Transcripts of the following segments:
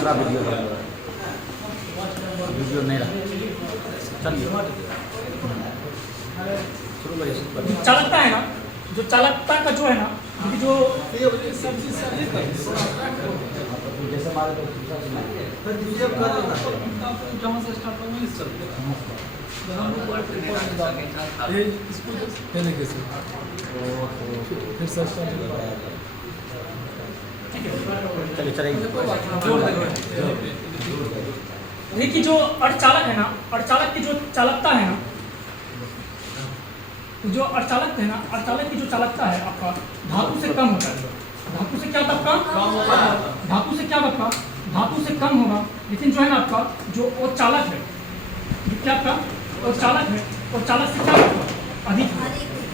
दूसरा वीडियो नहीं रहा। चलिए शुरू करिए। चालकता है ना, जो चालकता का जो है ना, जो जैसे हमारे जहाँ से स्टार्ट होगा इस चलते पहले कैसे फिर से स्टार्ट चलिए चलेंगे। देखिए जो अर्धचालक है ना, अर्धचालक की जो चालकता है ना, जो अर्धचालक है ना, अर्धचालक की जो चालकता है आपका धातु से कम होता है। धातु से क्या होता है आपका? धातु से क्या होगा? धातु से कम होगा, लेकिन जो है ना आपका जो वो चालक है, जो क्या आपका वो चालक है, और चालक से क्या होगा? अधिक।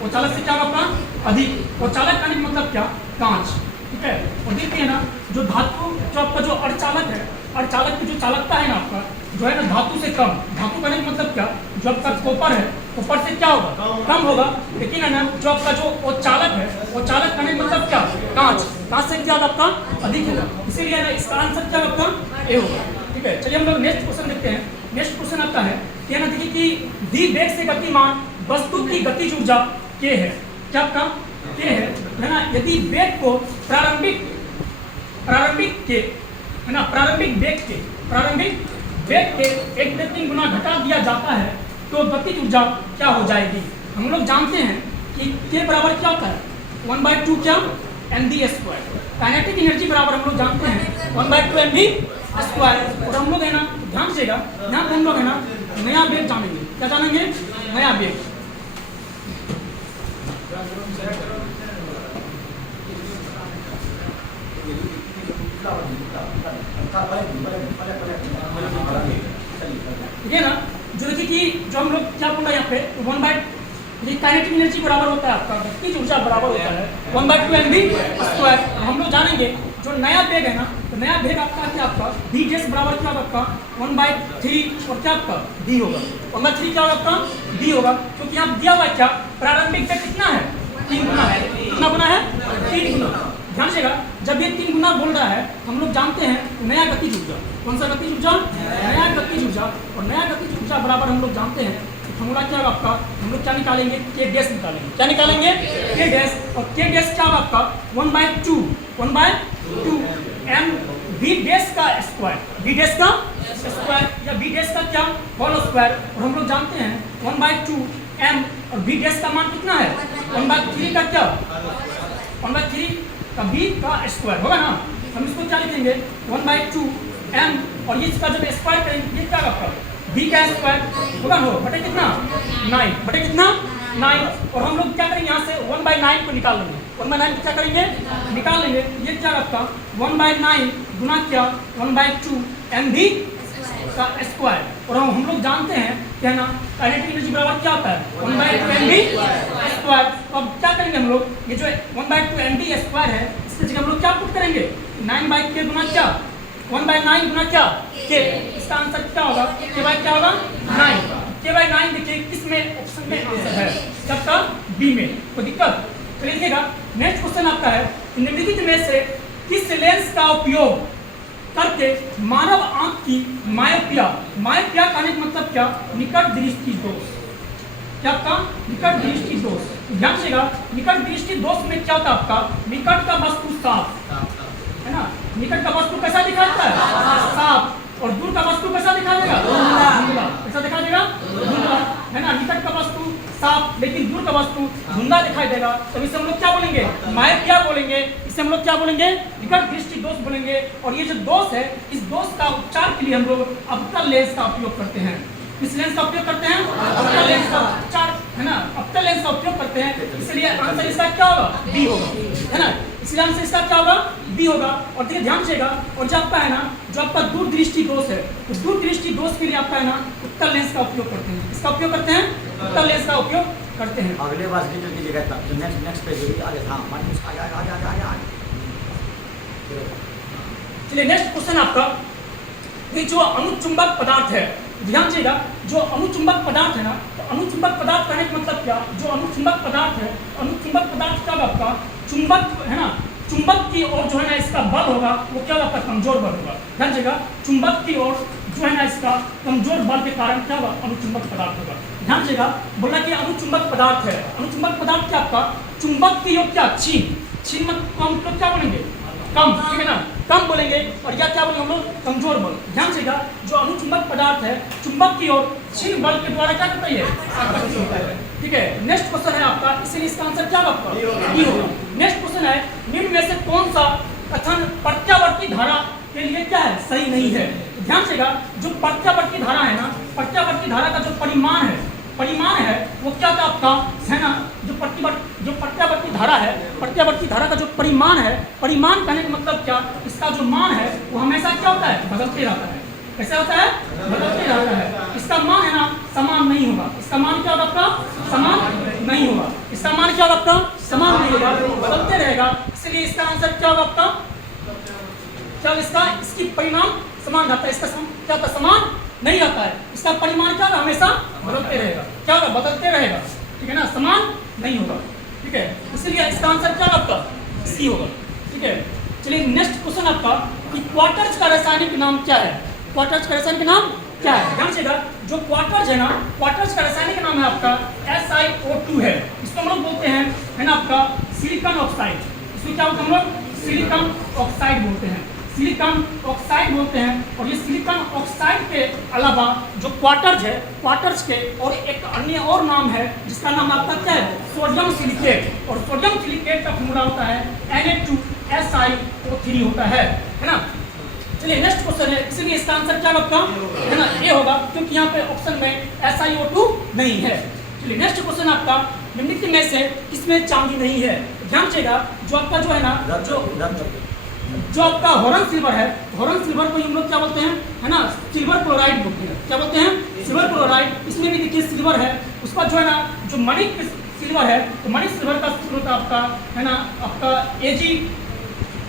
वो चालक से क्या होगा? अधिक। और चालक का मतलब क्या? कांच। ठीक है। और देखिए ना जो धातु जो आपका जो अर्धचालक है, अर्धचालक की जो चालकता है ना आपका जो है ना धातु से कम। धातु का मतलब क्या? जो आपका कॉपर है, कॉपर से क्या होगा? कम होगा। लेकिन है ना जो आपका जो वो चालक है, वो चालक का मतलब क्या? कांच। कांच से क्या आपका अधिक होगा, इसीलिए ना इसका आंसर क्या आपका ए होगा। ठीक है। चलिए हम लोग नेक्स्ट क्वेश्चन देखते हैं। नेक्स्ट क्वेश्चन आता है कि ना देखिए कि दी वेग से गतिमान वस्तु की गतिज ऊर्जा के है। क्या आपका के है ना? यदि वेग को प्रारंभिक के है ना, प्रारंभिक वेग के 1/3 गुना घटा दिया जाता है तो गतिज ऊर्जा क्या हो जाएगी? हम लोग जानते हैं कि के बराबर क्या होता है? 1/2 क्या? mv²। काइनेटिक एनर्जी बराबर हम लोग जानते हैं 1/2 mv²। और हम लोग है ना ध्यान से हम लोग है ना नया वेग जानेंगे। क्या जानेंगे? नया वेग। ये ना जो देखिए कि जो हम लोग क्या बोल रहे हैं यहाँ पे 1/, काइनेटिक एनर्जी बराबर होता है आपका गतिज ऊर्जा बराबर होता है 1/2 mv²। हम लोग जानेंगे जो नया वेग है ना, तो नया वेग आपका क्या आपका v डैश बराबर क्या होगा आपका 1/3 और क्या आपका v होगा 1/3 क्या होगा आपका v होगा। क्योंकि यहाँ दिया हुआ क्या प्रारंभिक वेग कितना है? 3 गुना है। कितना गुना है? 3 गुना। ध्यान से जब ये 3 गुना बोल रहा है हम लोग जानते हैं नया गतिज ऊर्जा। कौन सा गतिज ऊर्जा? नया गतिज ऊर्जा। और नया गतिज ऊर्जा बराबर हम लोग जानते हैं फॉर्मूला क्या होगा आपका? हम लोग क्या निकालेंगे? के डैश निकालेंगे। क्या निकालेंगे? के डैश। और के डैश क्या होगा आपका 1/2 m v डैश का स्क्वायर, v डैश का स्क्वायर या v डैश का क्या होल स्क्वायर। और हम लोग जानते हैं 1/2 m और v डैश का मान कितना है? 1/3 का क्या? 1/3 का v का स्क्वायर होगा ना। हम इसको क्या लिखेंगे 1/2 m और ये इसका जब स्क्वायर करेंगे ये क्या होगा? v का स्क्वायर होगा हो बटे कितना 9 बटे कितना 9। और हम लोग क्या करेंगे यहाँ से 1/9 को निकाल लेंगे। 1/9 को क्या करेंगे? निकाल लेंगे। ये क्या आपका 1/9 गुना क्या 1/2 mv का स्क्वायर। और हम लोग जानते हैं क्या ना काइनेटिक एनर्जी बराबर क्या होता है 1/2 mv²। तो अब क्या करेंगे हम लोग ये जो 1/2 mv² है इसकी जगह हम लोग क्या पुट करेंगे 9/k गुना क्या 1/9 गुना क्या के। इसका आंसर क्या होगा? के बाय क्या होगा 9। के बाय 9 देखिए किस में ऑप्शन में आंसर है? सबका बी में। कोई दिक्कत? चलिए देखिएगा नेक्स्ट क्वेश्चन आपका है निम्नलिखित में से किस लेंस का उपयोग करके मानव आंख की मायोपिया का मतलब क्या? निकट दृष्टि दोष। क्या आपका निकट दृष्टि दोष। ध्यान से निकट दृष्टि दोष में क्या होता है आपका निकट का वस्तु साफ है ना। निकट का वस्तु कैसा दिखाता है? साफ। और दूर का वस्तु कैसा दिखा देगा? धुंधला। कैसा दिखा देगा? धुंधला है ना। निकट का वस्तु साफ लेकिन दूर का वस्तु धुंधला दिखाई देगा। तो इसे हम लोग क्या बोलेंगे? मायोपिया बोलेंगे। इसे हम लोग क्या बोलेंगे? निकट दृष्टि दोष बोलेंगे। और ये जो दोष है इस दोष का उपचार के लिए हम लोग अवतल लेंस का उपयोग करते हैं। किस लेंस का उपयोग करते हैं? अवतल लेंस का उपचार है ना। अवतल लेंस का उपयोग करते हैं इसलिए आंसर इसका क्या होगा? बी होगा है ना। इसलिए आंसर इसका क्या होगा? बी होगा। और देखिए ध्यान से और जो आपका है ना जो आपका दूरदृष्टि दोष है उस दूरदृष्टि दोष के लिए आपका है ना उत्तल लेंस का उपयोग करते हैं। इसका उपयोग करते हैं उत्तल लेंस का उपयोग करते हैं। अगले बार की जगह नेक्स्ट पेज आगे। हाँ चलिए नेक्स्ट क्वेश्चन आपका ये जो अनुचुंबक पदार्थ है ध्यान से जो अनुचुंबक पदार्थ है ना तो अनुचुंबक पदार्थ कहने का मतलब क्या? जो अनुचुंबक पदार्थ है अनुचुंबक पदार्थ का आपका चुंबक है ना चुंबक की ओर जो है ना इसका बल होगा वो क्या होगा, कमजोर बल होगा। ध्यान दीजिएगा, चुंबक की ओर जो है ना इसका कमजोर बल के कारण क्या होगा, अनुचुंबक पदार्थ होगा। ध्यान दीजिएगा, बोला कि अनुचुंबक पदार्थ है। अनुचुंबक पदार्थ क्या आपका, चुंबक की ओर क्या, छीन मत कम, तो क्या बोलेंगे, कम, ठीक है ना, कम बोलेंगे। और या क्या बोलेंगे हम लोग, कमजोर बल। ध्यान दीजिएगा, जो अनुचुंबक पदार्थ है चुंबक की ओर छीन बल के द्वारा क्या करता है, आकर्षित होता है। ठीक है, नेक्स्ट क्वेश्चन है आपका, इसलिए इसका आंसर क्या होगा, डी होगा। नेक्स्ट क्वेश्चन है, निम्न में से कौन सा कथन प्रत्यावर्ती धारा के लिए क्या है, सही नहीं है। ध्यान दीजिएगा, जो प्रत्यावर्ती धारा है ना, प्रत्यावर्ती धारा का जो परिमाण है वो क्या था आपका, है ना, जो प्रत्यावर्ती धारा है, प्रत्यावर्ती धारा का जो परिमाण है, परिमाण कहने का मतलब क्या, इसका जो मान है वो हमेशा क्या होता है, बदलते रहता है। कैसे होता है, बदलते रहता है। इसका मान है ना समान नहीं होगा। इसका मान क्या होगा आपका, समान नहीं होगा। इसका मान क्या होगा आपका, समान नहीं होगा, बदलते रहेगा। इसलिए इसका आंसर क्या होगा आपका, क्या इसकी परिमाण समान रहता है, इसका क्या होता है, समान नहीं रहता है। इसका परिमाण क्या होगा, हमेशा बदलते रहेगा। क्या होगा, बदलते रहेगा, ठीक है ना, समान नहीं होगा। ठीक है, इसलिए इसका आंसर क्या होगा आपका, सी होगा। ठीक है, चलिए नेक्स्ट क्वेश्चन आपका, कि क्वार्टर्स का रासायनिक नाम क्या है। क्वार्टर्स का रासायनिक नाम क्या है, ध्यान से, जो क्वार्टर्स है ना, क्वार्टर्स का रासायनिक नाम है आपका SiO2 है। इसको हम लोग बोलते हैं, है ना, आपका सिलिकॉन ऑक्साइड। इसको क्या बोलते हैं हम लोग, सिलिकॉन ऑक्साइड बोलते हैं, सिलिकॉन ऑक्साइड बोलते हैं। और ये सिलिकॉन ऑक्साइड के अलावा जो क्वार्टर्स है, क्वार्टर्स के और एक अन्य और नाम है जिसका नाम आपका क्या है, सोडियम सिलिकेट। और सोडियम सिलिकेट का फॉर्मूला होता है Na2SiO3 होता है ना। चलिए नेक्स्ट क्वेश्चन है, इसलिए इसका आंसर क्या होगा, है ना, ए होगा, क्योंकि यहाँ पे ऑप्शन में SiO2 नहीं है। चलिए नेक्स्ट क्वेश्चन आपका, निम्नलिखित में से किसमें चांदी नहीं है। ध्यान देगा, जो आपका जो है ना, जो आपका हॉर्न सिल्वर है, हॉर्न सिल्वर को हम लोग क्या बोलते हैं, है ना, सिल्वर क्लोराइड बोलते हैं। क्या बोलते हैं, सिल्वर क्लोराइड। इसमें भी देखिए सिल्वर है, उसका जो है ना, जो मणिक सिल्वर है, तो मणिक सिल्वर का स्रोत आपका है ना, आपका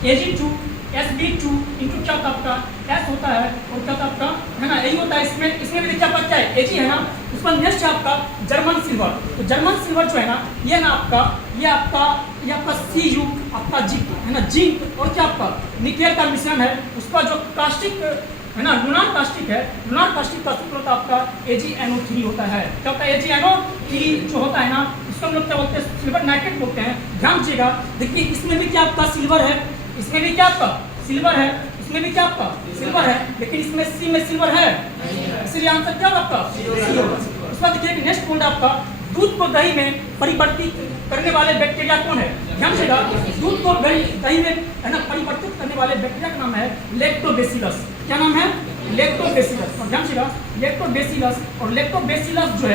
Ag2 Sb2 इंटू क्या होता है आपका, S होता है, और क्या होता है आपका, है ना, यही होता है। इसमें भी देखिए आपका क्या है, Ag है ना। उसका नेक्स्ट है आपका जर्मन सिल्वर। तो जर्मन सिल्वर जो है ना, ये ना आपका, ये आपका Cu आपका जिंक है ना, जिंक और क्या आपका निकेल का मिश्रण है। उसका जो कास्टिक है ना, लुनार कास्टिक है, लुनार कास्टिक का सूत्र होता है आपका AgNO3 होता है। क्या होता है, AgNO3 जो होता है ना, उसको हम लोग क्या बोलते हैं, सिल्वर नाइट्रेट बोलते हैं। ध्यान दीजिएगा, देखिए इसमें भी क्या आपका सिल्वर है, इसमें भी क्या आपका सिल्वर है, इसमें भी क्या आपका सिल्वर है, लेकिन इसमें सी में सिल्वर है, इसलिए आंसर क्या होगा आपका, सी होगा। उसका देखिए कि नेक्स्ट पॉइंट आपका, दूध को दही में परिवर्तित करने वाले बैक्टीरिया कौन है। ध्यान से, दूध को दही में है ना परिवर्तित करने वाले बैक्टीरिया का नाम है लैक्टोबैसिलस। क्या नाम है, लैक्टोबैसिलस। और ध्यान से, लैक्टोबैसिलस और लैक्टोबैसिलस जो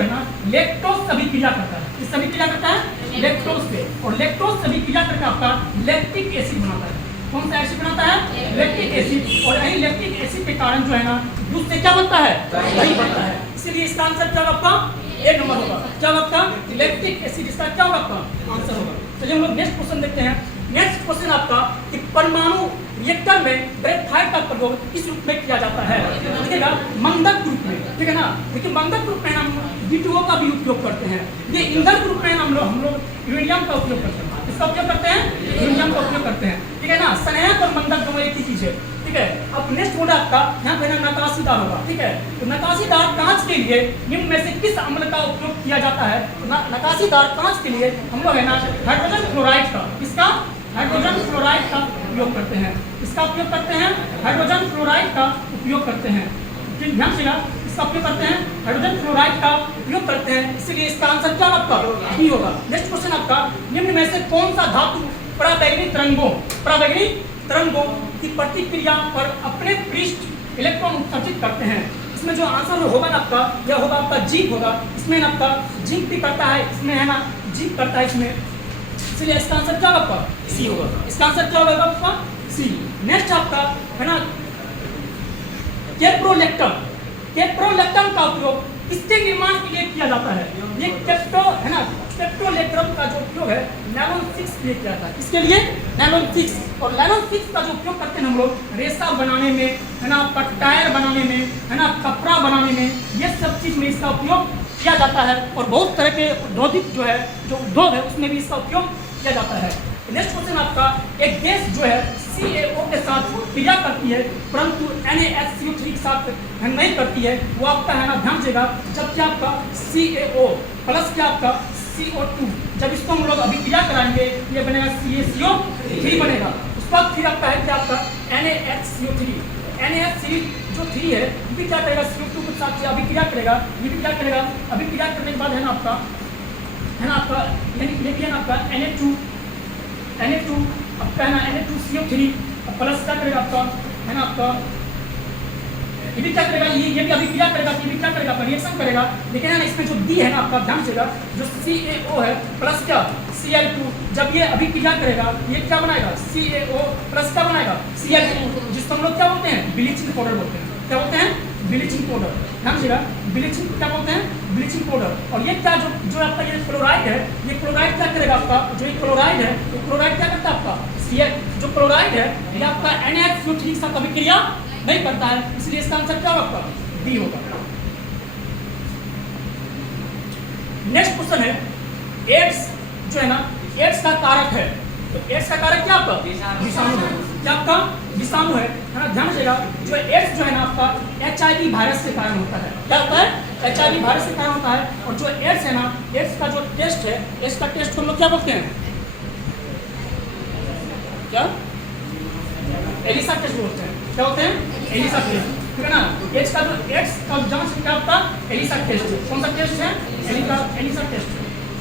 है ना, लैक्टोज सभी क्रिया करता है। किस सभी क्रिया करता है, लैक्टोज से। और लैक्टोज सभी क्रिया करके आपका लैक्टिक एसिड बनाता है। कौन सा एसिड बनाता है, लैक्टिक एसिड। और यही लैक्टिक एसिड के कारण जो है ना, दूध से क्या बनता है, दही बनता है। इसीलिए इसका आंसर क्या होगा आपका, ए नंबर होगा। क्या होगा आपका, लैक्टिक एसिड, इसका क्या होगा आपका आंसर होगा। चलिए हम लोग नेक्स्ट क्वेश्चन देखते हैं। नेक्स्ट क्वेश्चन आपका, कि परमाणु रिएक्टर में ग्रेफाइट का प्रयोग किस रूप में किया जाता है। देखिएगा, मंदक रूप में, ठीक है ना। देखिए मंदक रूप में हम B2O का भी उपयोग करते हैं। ये ईंधन रूप में हम लोग यूरेनियम का उपयोग करते हैं। इसका उपयोग करते हैं, यूरेनियम का उपयोग करते हैं, ठीक है ना। स्नेहक और मंदक दोनों एक ही चीज है, ठीक है। अब नेक्स्ट मोड आपका यहाँ पे नकाशीदार होगा, ठीक है। तो नकाशीदार कांच के लिए निम्न में से किस अम्ल का उपयोग किया जाता है। नकाशीदार कांच के लिए हम लोग है ना हाइड्रोजन फ्लोराइड का, इसका हाइड्रोजन फ्लोराइड का उपयोग करते हैं। इसका उपयोग करते हैं, हाइड्रोजन फ्लोराइड का उपयोग करते हैं। ध्यान से, इसका उपयोग करते हैं, हाइड्रोजन फ्लोराइड का उपयोग करते हैं। इसलिए इसका आंसर क्या आपका, डी होगा। नेक्स्ट क्वेश्चन आपका, निम्न में से कौन सा धातु पराबैंगनी तरंगों की प्रतिक्रिया पर अपने पृष्ठ इलेक्ट्रॉन उत्सर्जित करते हैं। इसमें जो आंसर होगा ना आपका, यह होगा आपका जिंक होगा। इसमें आपका जिंक भी करता है, इसमें है ना जिंक करता है इसमें, इसलिए इसका आंसर क्या होगा आपका, सी होगा। इसका आंसर क्या होगा आपका, सी। नेक्स्ट आपका है ना कैप्रोलेक्टम का उपयोग किसके निर्माण के लिए किया जाता है। ये कैप्रोलेक्टम का जो उपयोग है नायलॉन 6 के लिए किया जाता है। किसके लिए, नायलॉन 6। और नायलॉन 6 का जो उपयोग करते हैं हम लोग रेशा बनाने में, है ना, टायर बनाने में, है ना, कपड़ा बनाने में, ये सब चीज में इसका उपयोग किया जाता है। और बहुत तरह के औद्योगिक जो उद्योग है उसमें भी इसका उपयोग किया जाता है। नेक्स्ट क्वेश्चन आपका, एक गैस जो है CaO के साथ क्रिया करती है परंतु NaHCO3 के साथ नहीं करती है, वो आपका है ना ध्यान देगा, जबकि आपका CaO प्लस क्या आपका CO2, जब इसको हम लोग अभी क्रिया कराएंगे ये बनेगा CaCO3 बनेगा। उसके बाद फिर आपका है क्या आपका NaHCO3, NaHCO जो 3 है ये क्या करेगा CO2 के साथ अभी क्रिया करेगा, ये भी क्या करेगा, अभी क्रिया करने के बाद है ना आपका ये भी है ना आपका Na2 आपका है ना Na2CO3 प्लस क्या करेगा आपका है ना आपका ये भी क्या करेगा, ये भी अभी क्रिया करेगा, ये भी क्या करेगा रिएक्शन करेगा, लेकिन है ना इसमें जो B है ना आपका ध्यान से जो CaO है प्लस क्या Cl2, जब ये अभी क्रिया करेगा ये क्या बनाएगा CaO प्लस क्या बनाएगा Cl2, जिसको हम लोग क्या बोलते हैं ब्लीचिंग पाउडर बोलते हैं, क्या बोलते हैं ब्लीचिंग पाउडर, ध्यान से ब्लीचिंग क्या बोलते हैं ब्लीचिंग पाउडर। और ये क्या जो आपका ये क्लोराइड है, ये क्लोराइड क्या करेगा आपका, जो ये क्लोराइड है ये क्लोराइड क्या करता है आपका Cl, जो क्लोराइड है ये आपका NaHCO3 के साथ अभी क्रिया नहीं करता है, इसलिए इसका आंसर क्या होगा आपका बी होगा। नेक्स्ट क्वेश्चन है एड्स जो है ना एड्स का कारक है, तो एड्स का कारक क्या आपका विषाणु है, क्या आपका विषाणु है ना, ध्यान रखिएगा। जो एड्स जो है ना आपका HIV वायरस के कारण होता है, क्या होता है HIV वायरस के कारण होता है। और जो एड्स है ना एड्स का जो टेस्ट है, एड्स का टेस्ट को हम लोग क्या बोलते हैं, क्या एलिसा टेस्ट बोलते हैं, क्या होते हैं एलिसा टेस्ट, ठीक है ना। एड्स का जो जांच क्या होता है एलिसा टेस्ट, कौन सा टेस्ट है एलिसा टेस्ट,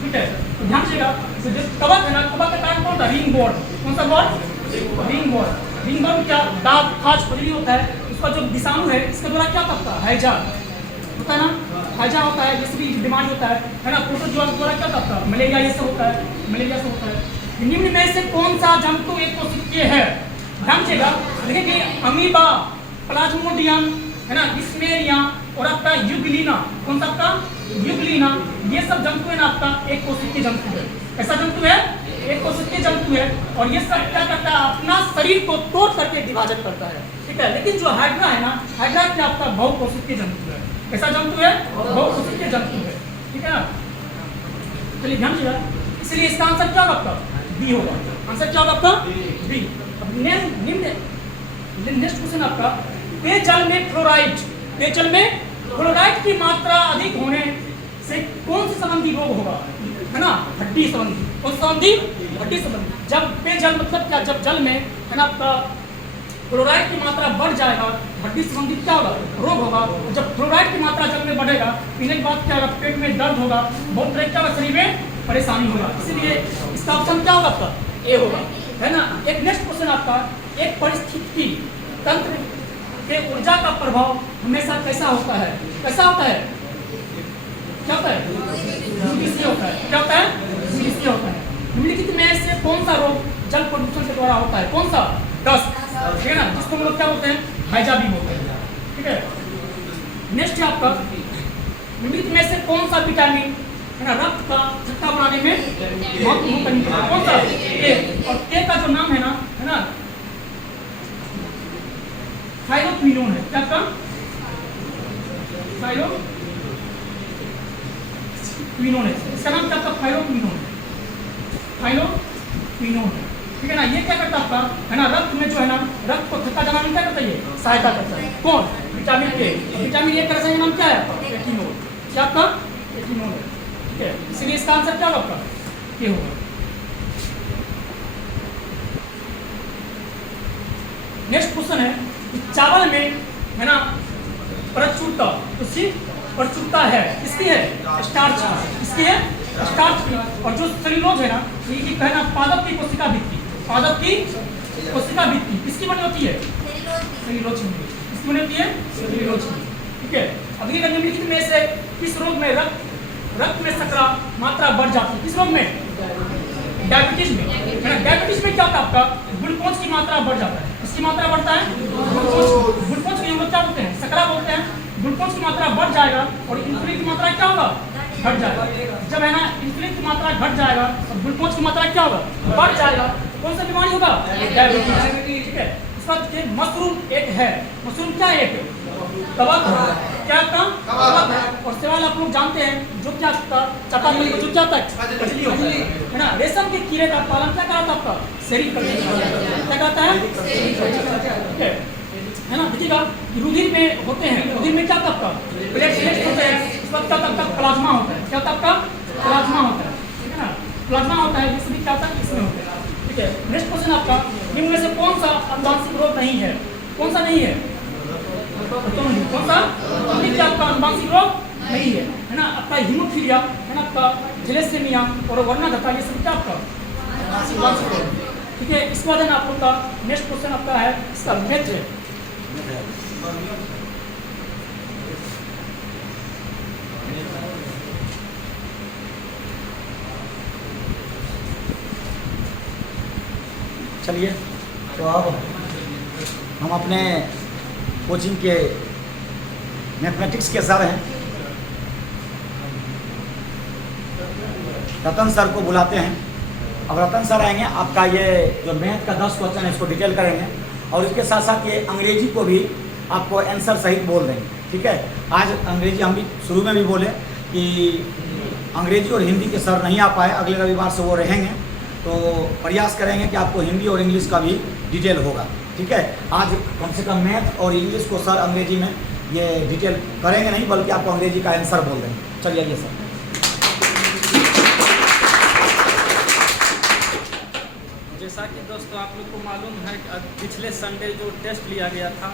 ठीक है। तो ध्यान रखिएगा तो जो कवक है ना कवक का कारण कौन होता है रिंग बोर्ड, कौन सा बोर्ड रिंग बोर्ड क्या दाग खाज खुजली होता है, उसका जो विषाणु है इसके द्वारा क्या करता है हैजा होता है ना, हैजा होता है जिससे भी बीमारी होता है ना, प्रोटोजोआ द्वारा क्या करता है मलेरिया ये सब होता है, मलेरिया से होता है। निम्न में से कौन सा जंतु एक कोशिकीय है, ध्यान देगा देखेंगे अमीबा, प्लाज्मोडियम है ना, इस्मेरिया और आपका यूग्लिना, कौन सा आपका यूग्लिना, ये सब जंतु है ना आपका एक कोशिकीय जंतु है, ऐसा जंतु है एक कोशिकीय जंतु है। और ये सब क्या करता है अपना शरीर को तोड़ करके विभाजन करता है, ठीक है। लेकिन जो हाइड्रा है ना हाइड्रा क्या आपका बहुकोशिकीय जंतु है, कैसा जंतु है बहुकोशिकीय जंतु है, ठीक है ना। चलिए ध्यान दीजिएगा, इसलिए इसका आंसर क्या होगा आपका बी होगा, आंसर क्या होगा आपका बी। नेक्स्ट क्वेश्चन आपका पेयजल में फ्लोराइड की मात्रा अधिक होने से कौन से संबंधी रोग होगा, है ना हड्डी संबंधी, कौन संबंधी हड्डी संबंधी। जब पेयजल मतलब क्या, जब जल में है ना आपका फ्लोराइड की मात्रा बढ़ जाएगा हड्डी संबंधी क्या होगा रोग होगा। जब फ्लोराइड की मात्रा जल में बढ़ेगा पीने के बाद क्या होगा पेट में दर्द होगा, बहुत तरह क्या होगा शरीर में परेशानी होगा, इसीलिए इसका ऑप्शन क्या होगा आपका ए होगा, है ना। एक नेक्स्ट क्वेश्चन आपका एक परिस्थिति तंत्र के ऊर्जा का प्रभाव हमेशा कैसा होता है, कैसा होता है, क्या होता है यूडीसी होता है, क्या होता है यूडीसी होता है। निम्नलिखित में से कौन सा रोग जल प्रदूषण के द्वारा होता है, कौन सा दस्त, ठीक है ना, जिसको हम लोग क्या बोलते हैं हैजा भी बोलते हैं, ठीक है। नेक्स्ट है आपका निम्नलिखित में से कौन सा विटामिन है ना रक्त का थक्का बनाने में महत्वपूर्ण भूमिका, कौन सा के, और के का जो नाम है ना थाइरोक्विनोन है, क्या का थाइरोक्विनोन है, इसका नाम क्या आपका थाइरोक्विनोन है, ठीक है ना। ये क्या करता है आपका है ना रक्त में जो है ना रक्त को थक्का जमाने में क्या करता है ये सहायता करता है, कौन विटामिन ए। विटामिन ए का रसायनिक नाम क्या है आपका रेटिनोल, क्या आपका रेटिनोल है, ठीक है। इसलिए इसका आंसर क्या होगा आपका ये होगा। नेक्स्ट क्वेश्चन है चावल में है ना प्रचुरता, उसकी प्रचुरता है किसकी है स्टार्च की, इसकी है स्टार्च की। और जो सेल्यूलोज है ना ये कहना पादप की कोशिका भित्ति, पादप की कोशिका भित्ति किसकी बनी होती है सेल्यूलोज की, किसकी बनी होती है सेल्यूलोज की, ठीक है। अब ये निम्नलिखित में से किस रोग में रक्त में शर्करा मात्रा बढ़ जाती है, किस रोग में डायबिटीज में, है ना। डायबिटीज में क्या होता है आपका ग्लूकोज की मात्रा बढ़ जाता है, इसकी मात्रा बढ़ता है ग्लूकोज की हम लोग क्या बोलते हैं शर्करा बोलते हैं। ग्लूकोज की मात्रा बढ़ जाएगा और इंसुलिन की मात्रा क्या होगा घट जाएगा। जब है ना इंसुलिन की मात्रा घट जाएगा और ग्लूकोज की मात्रा क्या होगा बढ़ जाएगा, कौन सा बीमारी होगा डायबिटीज, ठीक है। इसका मशरूम एक है, मशरूम क्या है एक कवक क्या आपका कवक है। और सवाल आप लोग जानते हैं जो क्या चटा जो क्या मछली है ना, रेशम के कीड़े का पालन क्या कराता आपका सेरीकल्चर, क्या कहता है, है ना। देखिएगा रुधिर में होते हैं, रुधिर में क्या तब का प्लेटलेट्स होते हैं, उस वक्त तब का प्लाज्मा होता है, क्या तब का प्लाज्मा होता है, ठीक है ना, प्लाज्मा होता है, ये सभी क्या होता है इसमें होता है, ठीक है। नेक्स्ट क्वेश्चन आपका, निम्न में से कौन सा अनुवांशिक रोग नहीं है, कौन सा नहीं है, कौन सा क्या आपका अनुवांशिक रोग नहीं है ना, आपका हीमोफीलिया है ना, आपका थैलेसेमिया और वर्णाघाता, ये सब क्या आपका अनुवांशिक रोग, ठीक है। इसके बाद आप लोग का नेक्स्ट क्वेश्चन आपका है इसका मैथ है। चलिए, तो अब हम अपने कोचिंग के मैथमेटिक्स के सर हैं रतन सर को बुलाते हैं। अब रतन सर आएंगे, आपका ये जो मैथ का 10 क्वेश्चन है इसको डिटेल करेंगे और इसके साथ साथ ये अंग्रेजी को भी आपको आंसर सहित बोल देंगे, ठीक है। आज अंग्रेजी हम भी शुरू में भी बोले कि अंग्रेजी और हिंदी के सर नहीं आ पाए, अगले रविवार से वो रहेंगे, तो प्रयास करेंगे कि आपको हिंदी और इंग्लिश का भी डिटेल होगा, ठीक है। आज कम से कम मैथ और इंग्लिश को सर अंग्रेजी में ये डिटेल करेंगे नहीं, बल्कि आपको अंग्रेजी का आंसर बोल देंगे। चलिए आइए सर। जैसा कि दोस्तों आप लोग को मालूम है कि पिछले संडे जो टेस्ट लिया गया था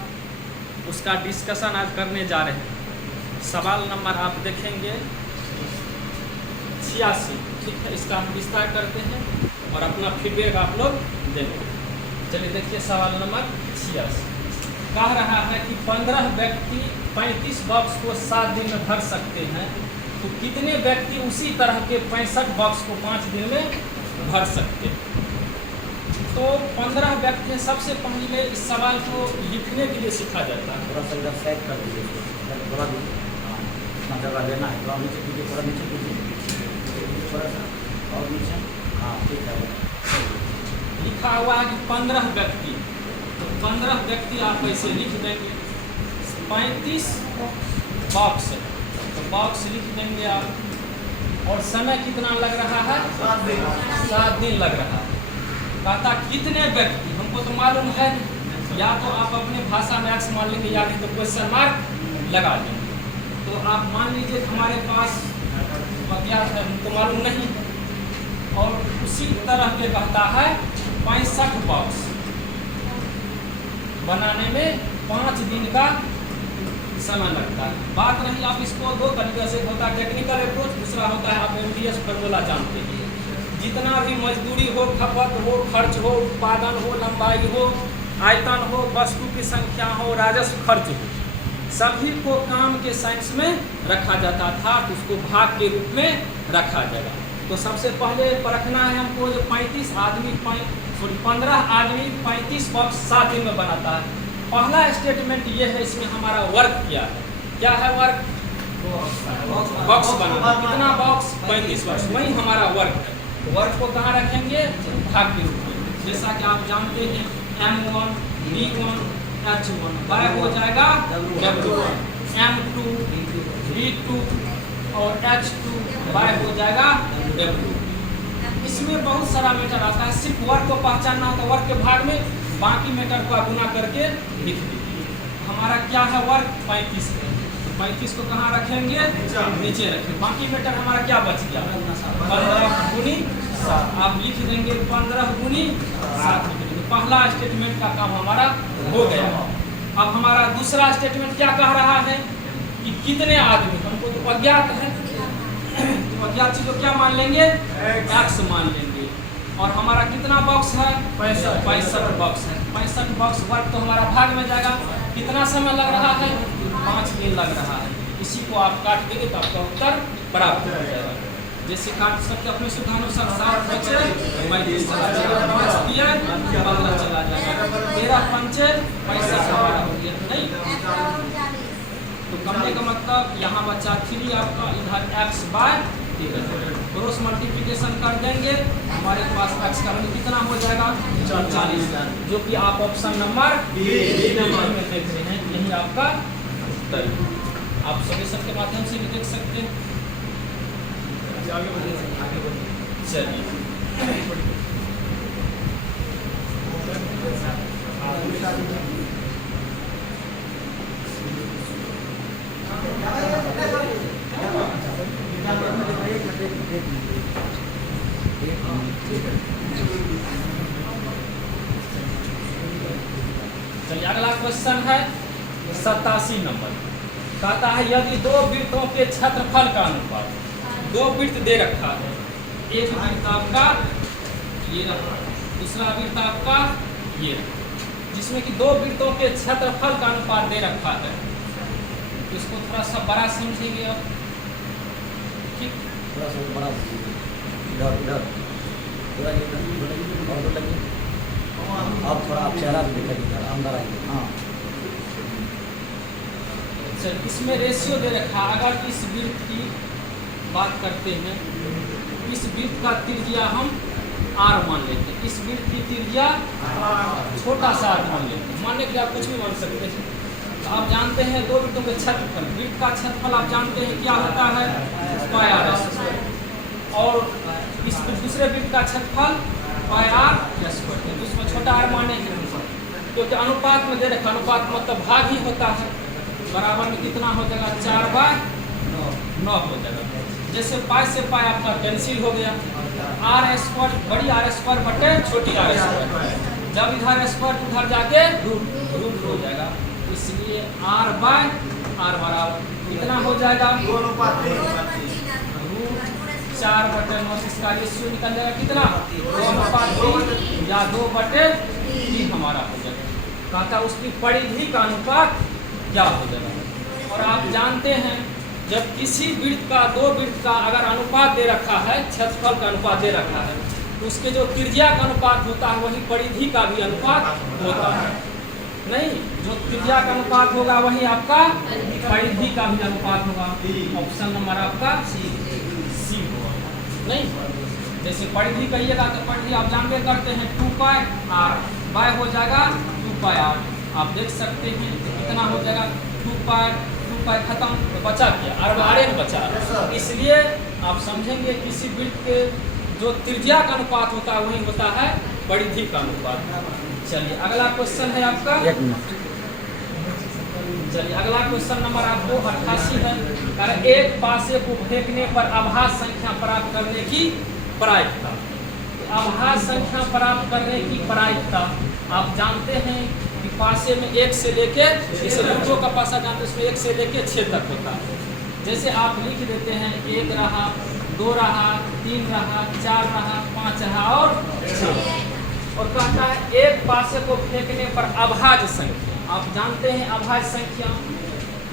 उसका डिस्कशन आज करने जा रहे हैं। सवाल नंबर आप देखेंगे 86, ठीक है। इसका हम विस्तार करते हैं और अपना फीडबैक आप लोग देंगे। चलिए देखिए सवाल नंबर 86 कह रहा है कि 15 व्यक्ति 35 बॉक्स को 7 दिन में भर सकते हैं, तो कितने व्यक्ति उसी तरह के 65 बॉक्स को 5 दिन में भर सकते हैं। तो 15 व्यक्ति हैं। सबसे पहले इस सवाल को लिखने के लिए सीखा जाता है। थोड़ा सा इधर सेट कर दीजिए, थोड़ा भी इतना जगह लेना है, थोड़ा नीचे कीजिए, थोड़ा नीचे कीजिए, थोड़ा सा और नीचे, हाँ ठीक है। लिखा हुआ है कि 15 व्यक्ति, तो 15 व्यक्ति आप ऐसे लिख देंगे। 35 बॉक्स है तो बॉक्स लिख देंगे आप। और समय कितना लग रहा है? 7 दिन लग रहा है। कहता कितने व्यक्ति, हमको तो मालूम है, या तो आप अपने भाषा में एक्स मान लेंगे या नहीं तो क्वेश्चन मार्क लगा देंगे। तो आप मान लीजिए हमारे पास अज्ञात है, हमको मालूम नहीं, और उसी तरह के कहता है 65 बॉक्स बनाने में 5 दिन का समय लगता है। बात रही आप इसको दो तरीके से होता है टेक्निकल अप्रोच, दूसरा होता है आप MDS फॉर्मूला जानते हैं। जितना भी मजदूरी हो, खपत हो, खर्च हो, उत्पादन हो, लंबाई हो, आयतन हो, वस्तु की संख्या हो, राजस्व खर्च हो, सभी को काम के साइंस में रखा जाता था, तो उसको भाग के रूप में रखा जाएगा। तो सबसे पहले परखना है हमको, जो 15 आदमी 35 बॉक्स 7 दिन में बनाता है। पहला स्टेटमेंट ये है, इसमें हमारा वर्क क्या है वर्क? बॉक्स बनाना। कितना बॉक्स? 35 बॉक्स, वही हमारा वर्क है। वर्क को कहाँ रखेंगे? भाग के रूप में। जैसा कि आप जानते हैं M1 D1 H1 बाय हो जाएगा W1, M2 D2 और H2 बाय हो जाएगा W। इसमें बहुत सारा मीटर आता है, सिर्फ वर्क को पहचानना होता है। वर्क के भाग में बाकी मीटर को गुना करके लिख दीजिए। हमारा क्या है वर्क? 35 है, 35 को कहाँ रखेंगे? नीचे रखेंगे। बाकी मीटर हमारा क्या बच गया? 15 गुनी 7। आप लिख देंगे 15 गुनी 7 लिख देंगे। पहला स्टेटमेंट का काम हमारा हो गया। अब हमारा दूसरा स्टेटमेंट क्या कह रहा है कि कितने आदमी, हमको तो अज्ञात है, तो अज्ञात चीज को क्या मान लेंगे? एक्स मान लेंगे। और हमारा कितना बॉक्स है? 65 बॉक्स है। 65 बॉक्स वर्क तो हमारा भाग में जाएगा। कितना समय लग रहा है? 5 दिन लग रहा है। इसी को आप काट देंगे तो आपका उत्तर प्राप्त हो जाएगा। जैसे काट सकते अपने सुविधानुसार 7 बचे 35 चला जाएगा, 5 किया 15 चला जाएगा, 13 पंचे 65 हमारा हो गया। नहीं तो करने का मतलब यहाँ बचा 3 आपका, इधर x बाय 13 क्रॉस मल्टीप्लिकेशन कर देंगे, हमारे पास x का वैल्यू कितना हो जाएगा? 40, जो कि आप ऑप्शन नंबर B में देख रहे हैं। यही आपका उत्तर। आप सॉल्यूशन के माध्यम से भी देख सकते हैं। चलिए चलिए अगला क्वेश्चन है 87 नंबर। कहता है यदि दो वृत्तों के क्षेत्रफल का अनुपात, दो वृत्त दे रखा है, एक वृत्त आपका ये रहा, दूसरा वृत्त आपका ये रहा, जिसमें कि दो वृत्तों के क्षेत्रफल का अनुपात दे रखा है, तो इसको थोड़ा सा बड़ा समझेंगे अब। ठीक, थोड़ा सा बड़ा इधर इधर थोड़ा इधर और तो लगे अब थोड़ा आप चेहरा भी दिखाइए इधर अंदर आइए। हाँ चल इसमें रेशियो दे रखा। अगर इस वृत्त की बात करते हैं, इस वृत्त का त्रिज्या हम r मान लेते हैं, इस वृत्त की त्रिज्या छोटा सा r मान लेते हैं। मानने के लिए आप कुछ भी मान सकते हैं। तो आप जानते हैं दो वृत्तों के क्षेत्रफल, वृत्त का क्षेत्रफल आप जानते हैं क्या होता है, पाई r स्क्वायर, और इस दूसरे वृत्त का क्षेत्रफल पाई r स्क्वायर, उसमें छोटा r मानेंगे क्योंकि अनुपात में दे रखा। अनुपात मतलब भाग ही होता है। बराबर में कितना हो जाएगा, 4/9 हो जाएगा। जैसे पाई से पाई आपका कैंसिल हो गया, r स्क्वायर बड़ी r स्क्वायर बटे छोटी r स्क्वायर, जब इधर स्क्वायर उधर जाके रूट हो जाएगा, इसलिए r/r बराबर कितना हो जाएगा, 4/9। इसका रेशियो निकल जाएगा कितना, 2/3 या 2/3 हमारा हो जाएगा। कहता उसकी परिधि का अनुपात क्या हो जाएगा। और आप जानते हैं जब किसी वृत्त का, दो वृत्त का अगर अनुपात दे रखा है, क्षेत्रफल का अनुपात दे रखा है, तो उसके जो त्रिज्या का अनुपात होता है वही परिधि का भी अनुपात होता है। नहीं, जो त्रिज्या का अनुपात होगा वही आपका परिधि का भी अनुपात होगा। ऑप्शन नंबर आपका सी होगा। नहीं, जैसे परिधि कहिएगा तो परिधि आप जानते करते हैं 2πr, बाय हो जाएगा 2πr। आप देख सकते हैं कितना हो जाएगा, 2π खत्म तो बचा क्या, r बचा। इसलिए आप समझेंगे किसी वृत्त के जो त्रिज्या का अनुपात होता है वही होता है परिधि का अनुपात। चलिए अगला क्वेश्चन है आपका, चलिए अगला क्वेश्चन नंबर आपको 88 है। कारण एक पासे को फेंकने पर आभास संख्या प्राप्त करने की प्रायिकता। आभास संख्या प्राप्त करने की प्रायिकता आप जानते हैं कि पासे में 1 से लेके, जैसे लूडो का पासा जानते हैं उसमें 1 से लेके 6 तक होता है। जैसे आप लिख देते हैं 1 रहा, 2 रहा, 3 रहा, 4 रहा, 5 रहा और 6। और कहता है एक पासे को फेंकने पर अभाज्य संख्या। आप जानते हैं अभाज्य संख्या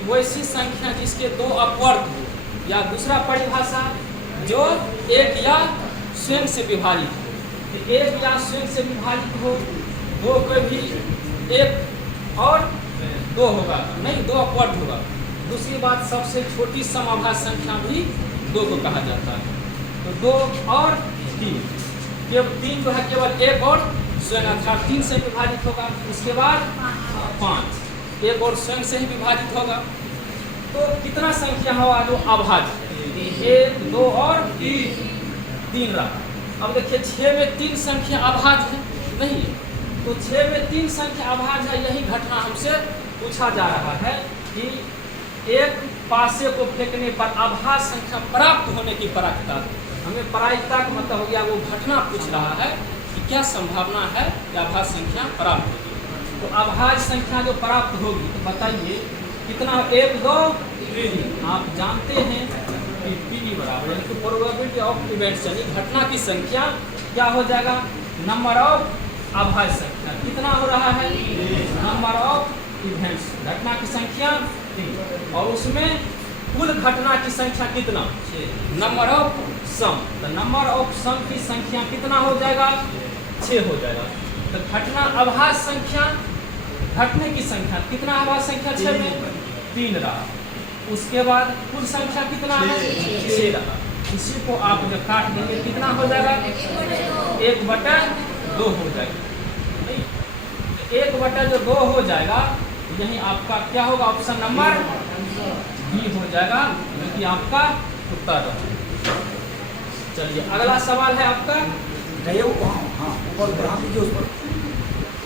वैसी संख्या जिसके 2 अपवर्ग हो, या दूसरा परिभाषा जो 1 या स्वयं से विभाजित हो। 1 या स्वयं से विभाजित हो, 2 को भी 1 और 2 होगा, नहीं 2 अपवर्ग होगा। दूसरी बात सबसे छोटी समअभाज्य संख्या भी 2 को कहा जाता है। तो 2 और 3, केवल 3 जो है केवल 1 और स्वयं अर्थात 3 से विभाजित होगा। उसके बाद 5 1 और स्वयं से ही विभाजित होगा। तो कितना संख्या होगा जो अभाज्य, 1 2 और 3 रहा। अब देखिए 6 में 3 संख्या अभाज्य है नहीं है, तो 6 में 3 संख्या अभाज्य है। यही घटना हमसे पूछा जा रहा है कि एक पासे को फेंकने पर अभाज्य संख्या प्राप्त होने की प्रायिकता। हमें प्रायिकता का मतलब हो गया वो घटना पूछ रहा है कि क्या संभावना है कि अभाज्य संख्या प्राप्त होगी। तो अभाज्य संख्या जो प्राप्त होगी तो बताइए कितना, 1 2 3। आप जानते हैं कि P बराबर यानी कि प्रोबेबिलिटी ऑफ इवेंट्स, यानी घटना की संख्या क्या हो जाएगा, नंबर ऑफ अभाज्य संख्या कितना हो रहा है, नंबर ऑफ इवेंट्स, घटना की संख्या 3, और उसमें कुल घटना की संख्या कितना, नंबर ऑफ सम। तो नंबर ऑफ सम की संख्या कितना हो जाएगा, 6 हो जाएगा। तो घटना अभाज्य संख्या, घटने की संख्या कितना, अभाज्य संख्या 6 में 3 रहा। उसके बाद कुल संख्या कितना है, 6 रहा। इसी को आप जब काट देंगे कितना हो जाएगा, 1/2 हो जाएगा। नहीं, 1/2 हो जाएगा, यही आपका क्या होगा, ऑप्शन नंबर बी हो जाएगा, जो कि आपका उत्तर है। चलिए अगला सवाल है आपका। नहीं वो वहाँ हाँ ऊपर हाथ दीजिए, उस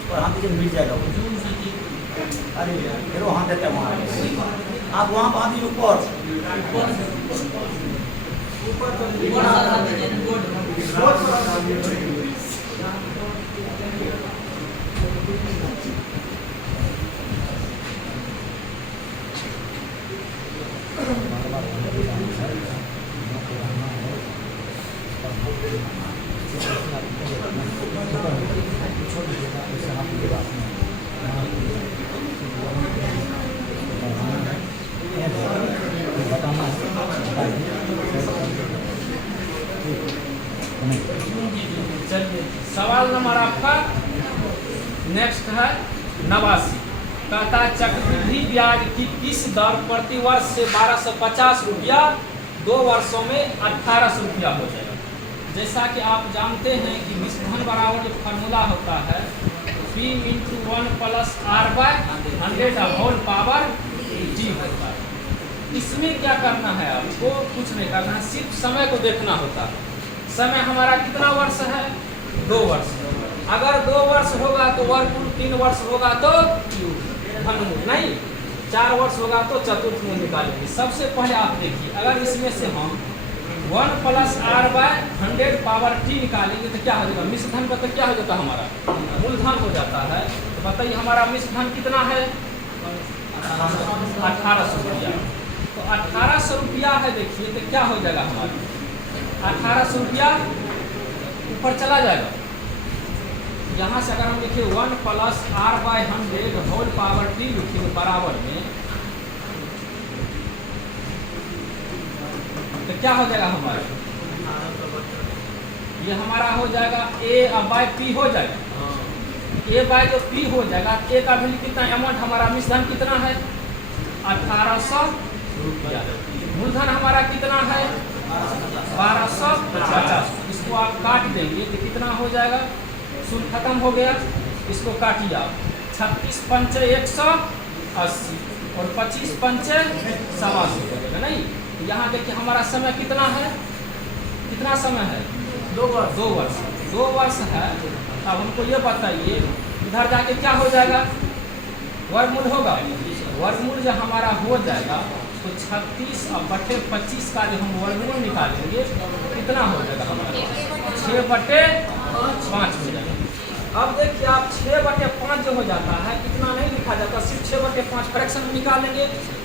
पर हाथ दीजिए, मिल जाएगा वो। अरे फिर वो हाथ देते हैं वहाँ, आप वहाँ बांध दीजिए चलिए सवाल नंबर आपका नेक्स्ट है 89। कहता है चक्रवृद्धि ब्याज की किस दर प्रति वर्ष से 1250 रुपया 2 वर्षों में 1800 रुपया हो जाएगा। जैसा कि आप जानते हैं कि मिश्रधन बराबर जो फार्मूला होता है P × 1 + R/100 whole power T होता है। इसमें क्या करना है, आपको कुछ नहीं करना है, सिर्फ समय को देखना होता है। समय हमारा कितना वर्ष है, 2 वर्ष। अगर 2 वर्ष होगा तो वर्गमूल, 3 वर्ष होगा तो घनमूल, नहीं 4 वर्ष होगा तो चतुर्थमूल निकालेंगे। सबसे पहले आप देखिए, अगर इसमें से हम 1 + R/100 पावर T निकालेंगे तो क्या हो जाएगा, मिश्रधन का तो क्या हो जाता है, हमारा मूलधन हो जाता है। तो बताइए हमारा मिश्रधन कितना है, 1800 रुपया। तो 1800 रुपया है, देखिए तो क्या हो जाएगा हमारा 1800 रुपया ऊपर चला जाएगा। यहाँ से अगर हम लिखे 1 + R/100 होल पावर T लिखेंगे बराबर में, तो क्या हो जाएगा हमारा, ये हमारा हो जाएगा A/P हो जाएगा। A जो P हो जाएगा, A का वैल्यू कितना, अमाउंट हमारा मिश्रधन कितना है 1800 रुपया। मूलधन हमारा कितना है 1250। इसको आप काट देंगे तो कितना हो जाएगा, शून्य खत्म हो गया, इसको काटिए आप 36 × 5 = 180 और 25 × 5 = 180 हो जाएगा। नहीं तो यहाँ देखिए हमारा समय कितना है, कितना समय है 2 वर्ष। 2 वर्ष है। अब हमको ये बताइए इधर जाके क्या हो जाएगा, वर्गमूल होगा। वर्गमूल जब हमारा हो जाएगा तो 36/25 का जो हम वर्गमूल निकालेंगे कितना हो जाएगा हमारा 6/5 हो जाएगा। अब देखिए आप 6/5 जो हो जाता है, कितना नहीं लिखा जाता, सिर्फ 6/5 फ्रैक्शन में निकालेंगे,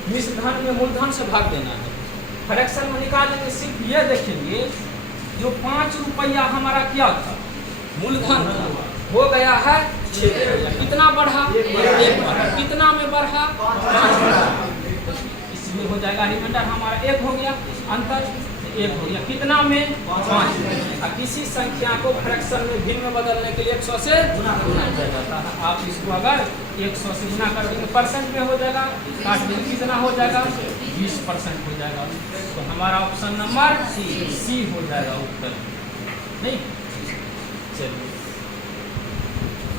मिश्रधन में मूलधन से भाग देना है। फ्रैक्शन में निकालेंगे, सिर्फ ये देखेंगे जो 5 रुपया हमारा क्या था, मूलधन हो गया है 6 रुपया। कितना बढ़ा, 1 बढ़ा। कितना में बढ़ा, 5। इसमें हो जाएगा रिमाइंडर हमारा 1 हो गया, अंतर 1 हो गया। कितना में 5। किसी संख्या को फ्रैक्शन में भिन्न में बदलने के लिए 100 से गुना किया जाता है। आप इसको अगर 100 से गुना कर देंगे परसेंट में हो जाएगा, काट देंगे कितना हो जाएगा 20% हो जाएगा। तो हमारा ऑप्शन नंबर सी हो जाएगा उत्तर। नहीं चलिए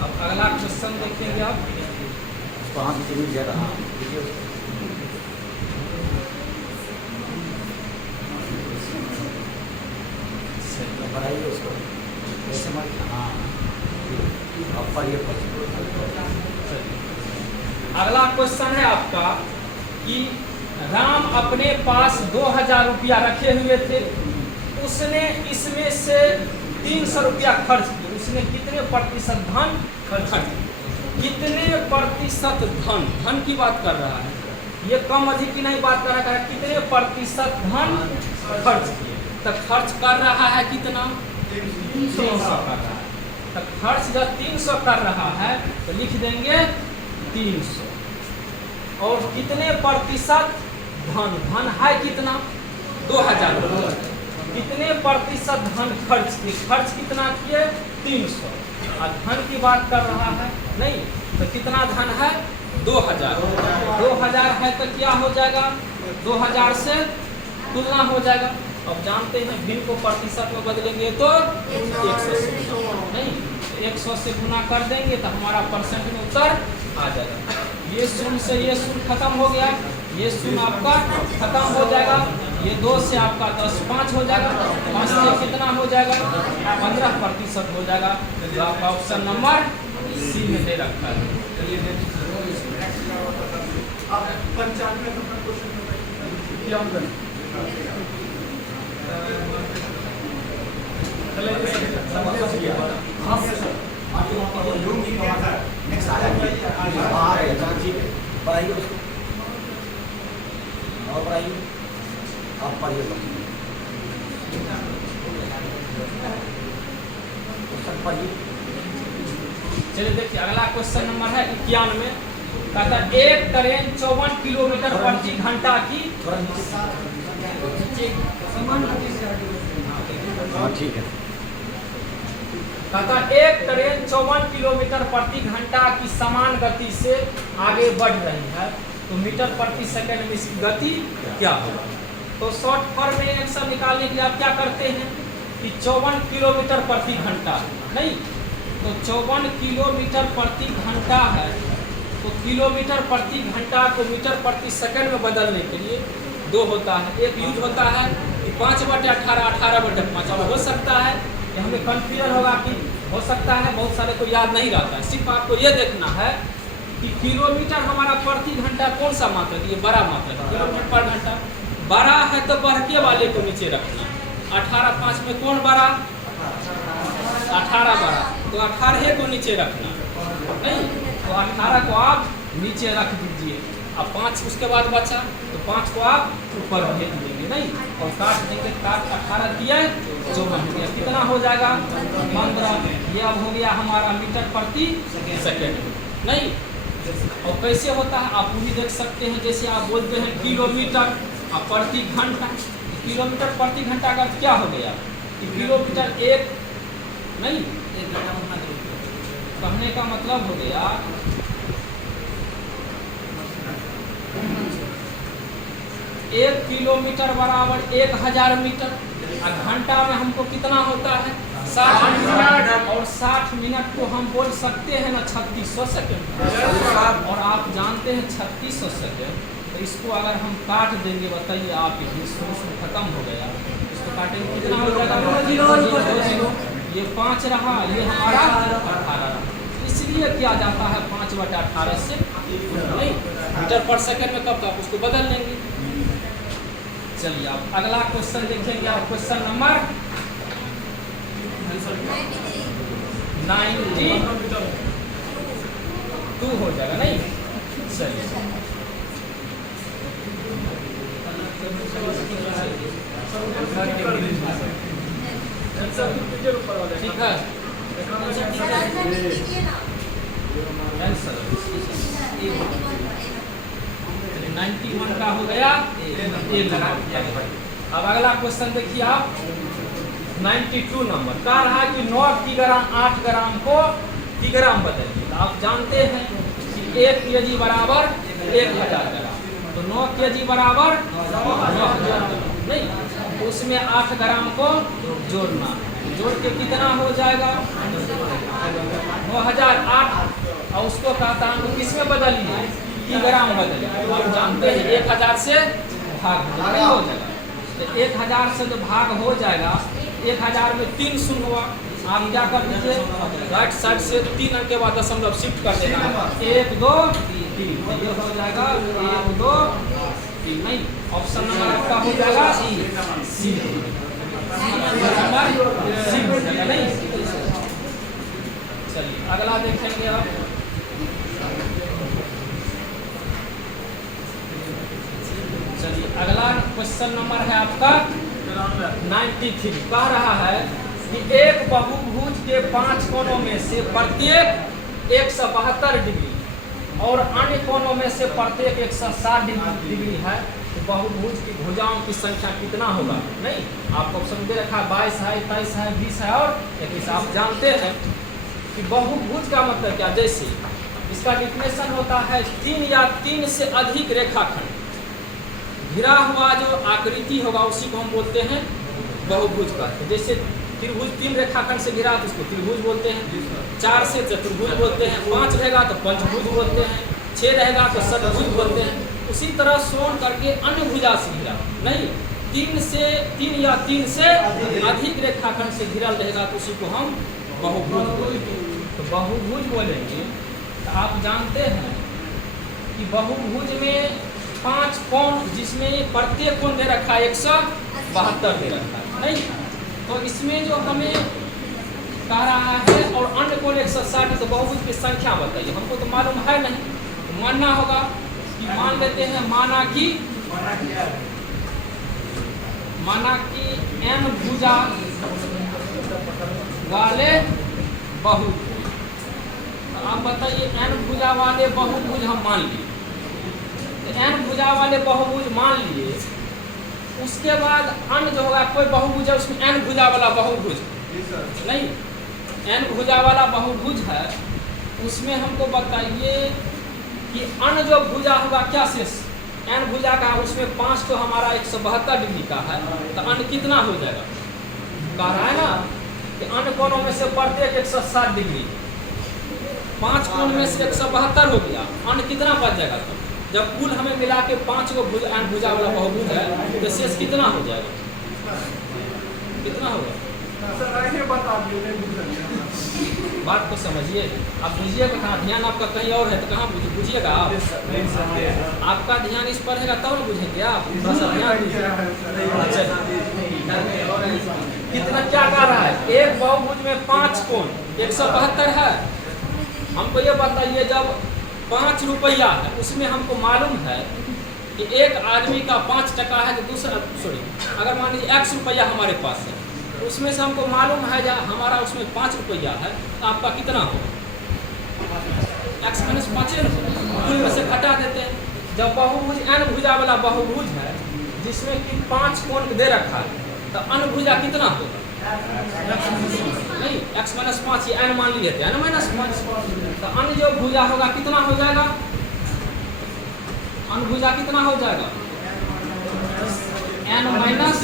अब अगला क्वेश्चन देखेंगे आप। वहाँ से मिल जाएगा। हाँ बनाइए उसको ऐसे मत। हाँ अब पढ़िए। अगला क्वेश्चन है आपका कि राम अपने पास 2000 रुपया रखे हुए थे, उसने इसमें से 300 रुपया खर्च किया। उसने कितने प्रतिशत धन खर्च किया, कितने प्रतिशत धन, धन की बात कर रहा है, ये कम अधिक की नहीं बात कर रहा है, कितने प्रतिशत धन खर्च किए। तो खर्च कर रहा है कितना 300 कर रहा है। तो खर्च जब 300 कर रहा है तो लिख देंगे 300। और कितने प्रतिशत धन, धन है कितना 2000। कितने प्रतिशत धन खर्च किए, खर्च कितना किए 300। और धन की बात कर रहा है, नहीं तो कितना धन है 2000। 2000 है तो क्या हो जाएगा, 2000 से तुलना हो जाएगा। अब जानते हैं भिन्न को प्रतिशत में बदलेंगे तो 100 से, नहीं 100 से गुना कर देंगे तो हमारा परसेंट में उत्तर आ जाएगा। ये शून्य से ये शून्य खत्म हो गया, ये शून्य आपका खत्म हो जाएगा। ये 2 से आपका 10 5 हो जाएगा। 5 से कितना हो जाएगा? 15% हो जाएगा। तो आपका ऑप्शन नंबर सी में दे रखा है। नेक्स्ट आ जाएंगे पढ़ाइए उसको और पढ़ाइए आप पढ़िए पढ़िए। चलिए देखिए अगला क्वेश्चन नंबर है 91। कहता है एक ट्रेन 54 किलोमीटर प्रति घंटा की ठीक है। कहता है एक ट्रेन 54 किलोमीटर प्रति घंटा की समान गति से आगे बढ़ रही है, तो मीटर प्रति सेकंड में इसकी गति क्या होगा? तो शॉर्ट फॉर्म में आंसर निकालने के लिए आप क्या करते हैं कि 54 किलोमीटर प्रति घंटा नहीं, तो 54 किलोमीटर प्रति घंटा है, तो किलोमीटर प्रति घंटा को मीटर प्रति सेकंड में बदलने के लिए 2 होता है। एक यूज होता है कि 5/18 18/5। अब हो सकता है कि हमें कन्फ्यूजन होगा कि हो सकता है बहुत सारे को याद नहीं रहता है। सिर्फ आपको ये देखना है कि किलोमीटर हमारा प्रति घंटा कौन सा मात्रा है? ये बड़ा मात्रा है, किलोमीटर पर घंटा। बड़ा है तो बढ़ के वाले को नीचे रखना। 18/5 में कौन बड़ा? 18 बड़ा, तो 18 को नीचे रखना नहीं, तो 18 को आप नीचे रख दीजिए। अब 5 उसके बाद बचा, तो 5 को आप ऊपर भेज देंगे नहीं, और काट देंगे। काट 18 दिया 54 कितना हो जाएगा? 15। ये अब हो गया हमारा मीटर प्रति सेकंड नहीं। और कैसे होता है आप भी देख सकते हैं। जैसे आप बोलते हैं किलोमीटर प्रति घंटा, किलोमीटर प्रति घंटा का क्या हो गया कि किलोमीटर एक नहीं, कहने का मतलब हो गया 1 किलोमीटर बराबर 1000 मीटर। और घंटा में हमको कितना होता है? 60 मिनट। और 60 मिनट को हम बोल सकते हैं ना 3600 सेकेंड। और आप जानते हैं 3600 सेकेंड, तो इसको अगर हम काट देंगे, बताइए आप, इसमें खत्म हो गया, इसको काटेंगे कितना हो जाएगा? 2 ये 5 रहा, ये हमारा 18 रहा। इसलिए किया जाता है 5/18 से नहीं, मीटर पर सेकंड में कब तक उसको बदल लेंगे। चलिए आप अगला क्वेश्चन देखेंगे। आप क्वेश्चन नंबर 92 हो जाएगा नहीं। चलिए ठीक है। आंसर 91 का हो गया। अब अगला क्वेश्चन देखिए आप 92 नंबर का रहा कि 9 किलोग्राम 8 ग्राम को किलोग्राम बदलिए। तो आप जानते हैं कि 1 kg बराबर 1000 ग्राम, तो 9 kg बराबर 9000 नहीं, तो उसमें 8 ग्राम को जोड़ना, जोड़ के कितना हो जाएगा? 9008। और उसको कहता हूँ किस में बदलिए? किलोग्राम बदलिए। तो आप जानते हैं 1000 से भाग हो जाएगा। तो 1000 से जो भाग हो जाएगा, 1000 में 3 शून्य हुआ। आप क्या कर दीजिए? राइट साइड से 3 अंक के बाद दशमलव शिफ्ट कर देना है। 1 2 3, ये हो जाएगा 1 2 3 नहीं। ऑप्शन नंबर आपका हो जाएगा सी। नहीं। चलिए अगला देखेंगे आप। चलिए अगला क्वेश्चन नंबर है आपका 93। कह रहा है कि एक बहुभुज के 5 कोनों में से प्रत्येक 172 डिग्री और अन्य कोनों में से प्रत्येक 160 डिग्री है, तो बहुभुज की भुजाओं की संख्या कितना होगा? नहीं, आपको ऑप्शन दे रखा है 22 है, 23 है, 20 है और 21। आप जानते हैं कि बहुभुज का मतलब क्या? जैसे इसका डिफिनेशन होता है 3 या 3 से अधिक रेखाखंड घिरा हुआ जो आकृति होगा उसी को हम बोलते हैं बहुभुज का। जैसे त्रिभुज 3 रेखाखंड से घिरा तो उसको त्रिभुज बोलते हैं, 4 से चतुर्भुज बोलते हैं, 5 रहेगा तो पंचभुज बोलते हैं, 6 रहेगा तो षटभुज बोलते हैं। उसी तरह सोन करके अन्य भुजा से घिरा नहीं, 3 या 3 से अधिक रेखाखंड से घिरल रहेगा तो उसी को हम बहुभुज बोलेंगे। तो बहुभुज बोलेंगे तो आप जानते हैं कि बहुभुज में 5 कोण, जिसमें प्रत्येक कोण दे रखा है 172 दे रखा है नहीं। तो इसमें जो हमें कह रहा है और अन्य कोण 160, तो बहुभुज की संख्या बताइए। हमको तो मालूम है नहीं, तो मानना होगा कि मान लेते हैं माना कि n भुजा वाले बहुभुज। तो आप बताइए n भुजा वाले बहुभुज हम मान लिए, तो n भुजा वाले बहुभुज मान लिए। उसके बाद अन्य जो होगा कोई बहुभुज है उसमें n भुजा वाला बहुभुज नहीं, n भुजा वाला बहुभुज है, उसमें हमको बताइए कि अन्य जो भुजा होगा क्या शेष n भुजा का, उसमें 5 तो हमारा 172 डिग्री का है, तो अन्य कितना हो जाएगा? कह रहा है ना कि अन्य कोणों में से प्रत्येक 160 डिग्री, 5 कोण में से 172 हो गया, अन्य कितना बच जाएगा? तो जब कुल हमें मिला के 5 को n भुजा वाला बहुभुज है तो शेष कितना हो जाएगा? कितना होगा? बात को समझिए, आप बुझिएगा कहाँ, ध्यान आपका कहीं और है तो कहाँ बुझिएगा आप? आपका ध्यान इस पर रहेगा तब तो बुझेंगे आप। थोड़ा सा ध्यान दीजिए। कितना क्या कह रहा है? एक बहुभुज में 5 कोण 172 है। हमको ये बताइए जब 5 रुपया है, उसमें हमको मालूम है कि एक आदमी का 5 टका है तो दूसरा अगर मान लीजिए 100 रुपया हमारे पास है, तो उसमें से हमको मालूम है जब हमारा उसमें 5 रुपया है तो आपका कितना होगा? x माइनस 5 में से घटा देते हैं। जब बहुभुज n भुजा वाला बहुभुज है जिसमें कि 5 कोण दे रखा है, तो अन्य भुजा कितना होगा? नहीं, x माइनस 5 ये n मान लिए थे, n माइनस 5, तो अन्य जो भुजा होगा कितना हो जाएगा? अन्य भुजा कितना हो जाएगा? n माइनस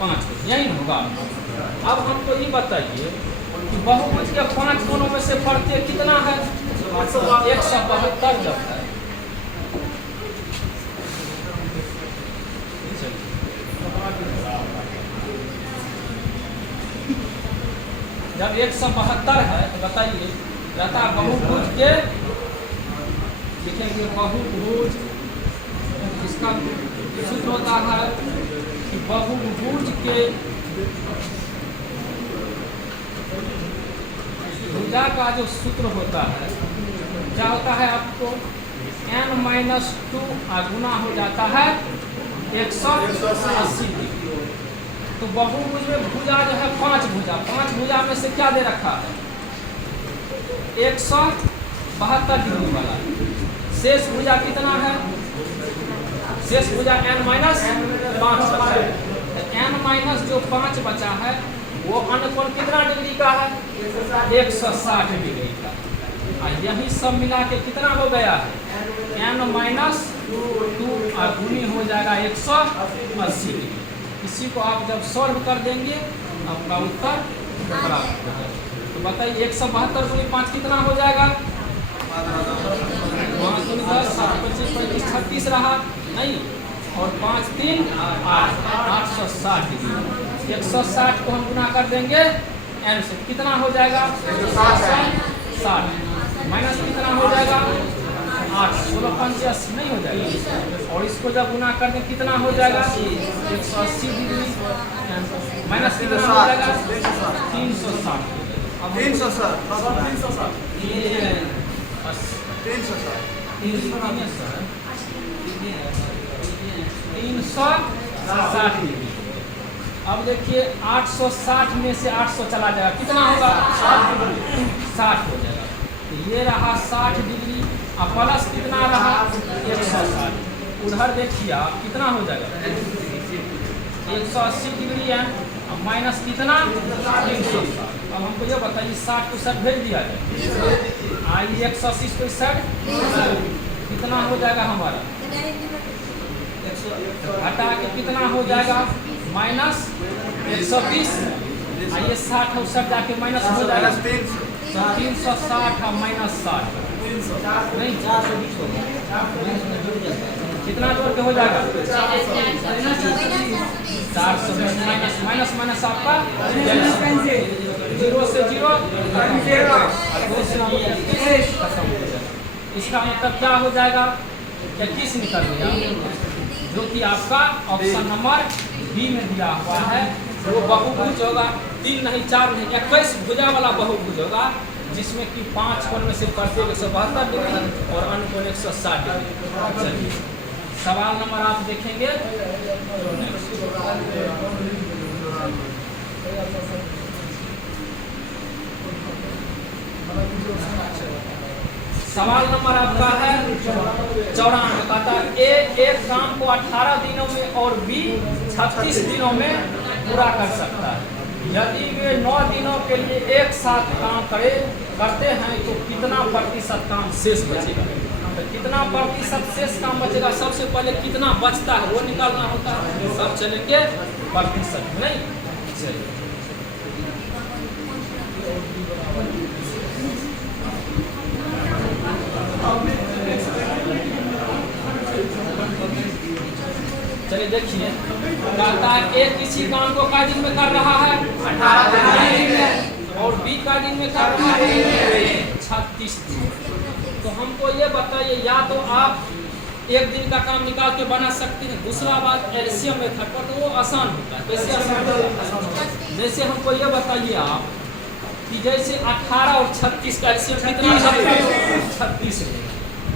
5, यही होगा। अब हमको ये बताइए कि बहुभुज के 5 कोणों में से प्रत्येक कितना है? 172 जब है। जब 172 है तो बताइए रहता बहुभुज के, लिखेंगे बहुभुज, इसका सूत्र होता है कि बहुभुज के भुजा का जो सूत्र होता है क्या होता है? आपको n माइनस 2 गुना हो जाता है 180 डिग्री। तो बहुभुज में भुजा जो है 5 भुजा में से क्या दे रखा है? 172 डिग्री वाला। शेष भुजा कितना है? शेष भुजा n माइनस 5 बचा है। n माइनस जो 5 बचा है वो अन्य कोण कितना डिग्री का है? 160 डिग्री का। यही सब मिला के कितना हो गया है? n माइनस 2 गुनी हो जाएगा 180 डिग्री। इसी को आप जब सॉल्व कर देंगे आपका उत्तर प्राप्त हो जाएगा। तो बताइए 172 गुनी 5 कितना हो जाएगा? 5 गुनी 10, 7 25 35 36 रहा नहीं, और 5 3 8, 860 डिग्री। 160 को हम गुना कर देंगे n से, कितना हो जाएगा? 60 माइनस कितना हो जाएगा? 8, 16 5 80 नहीं हो जाएगा। और इसको जब गुना कर दें कितना हो जाएगा? 180 डिग्री माइनस कितना हो जाएगा? 360। अब 360 डिग्री। अब देखिए 860 में से 800 चला जाएगा, कितना होगा? 60 हो जाएगा। तो ये रहा 60 डिग्री और प्लस कितना रहा? 160। उधर देखिए आप कितना हो जाएगा? 180 डिग्री है और माइनस कितना? 360। अब हमको ये बताइए 60 को 60 भेज दिया जाए, आइए 180 को 60 कितना हो जाएगा हमारा? हटा के कितना हो जाएगा? माइनस 120। आइए 60 और 60 जाके माइनस हो जाएगा, तो 360 और माइनस 60 नहीं 420 कितना जोड़ के हो जाएगा 400 माइनस माइनस आपका 0 से 0 इसका मतलब क्या हो जाएगा 21 निकल गया, जो कि आपका ऑप्शन नंबर बी में दिया हुआ है। वो बहुभुज होगा, 3 नहीं 4 नहीं 21 भुजा वाला बहुभुज होगा, जिसमें कि 5 कोण में से प्रत्येक 172 डिग्री और अन्य कोण 160 डिग्री। चलिए सवाल नंबर आप देखेंगे। सवाल नंबर आपका है 94। कहता है ए एक काम को 18 दिनों में और बी 36 दिनों में पूरा कर सकता है। यदि वे 9 दिनों के लिए एक साथ काम करते हैं तो कितना प्रतिशत काम शेष बचेगा। तो कितना प्रतिशत शेष काम बचेगा, सबसे पहले कितना बचता है वो निकालना होता है। सब चलेंगे प्रतिशत नहीं। चलिए चलिए देखिए, कहता है ए किसी काम को कै दिन में कर रहा है 18 दिन में, और बी कै दिन में कर रहा है 36 दिन। तो हमको ये बताइए, या तो आप एक दिन का काम निकाल के बना सकते हैं, दूसरा बात एलसीएम मेथड पर तो वो आसान होता है। कैसे आसान होता है? जैसे हमको ये बताइए आप कि जैसे 18 और 36 का एलसीएम कितना 36 है।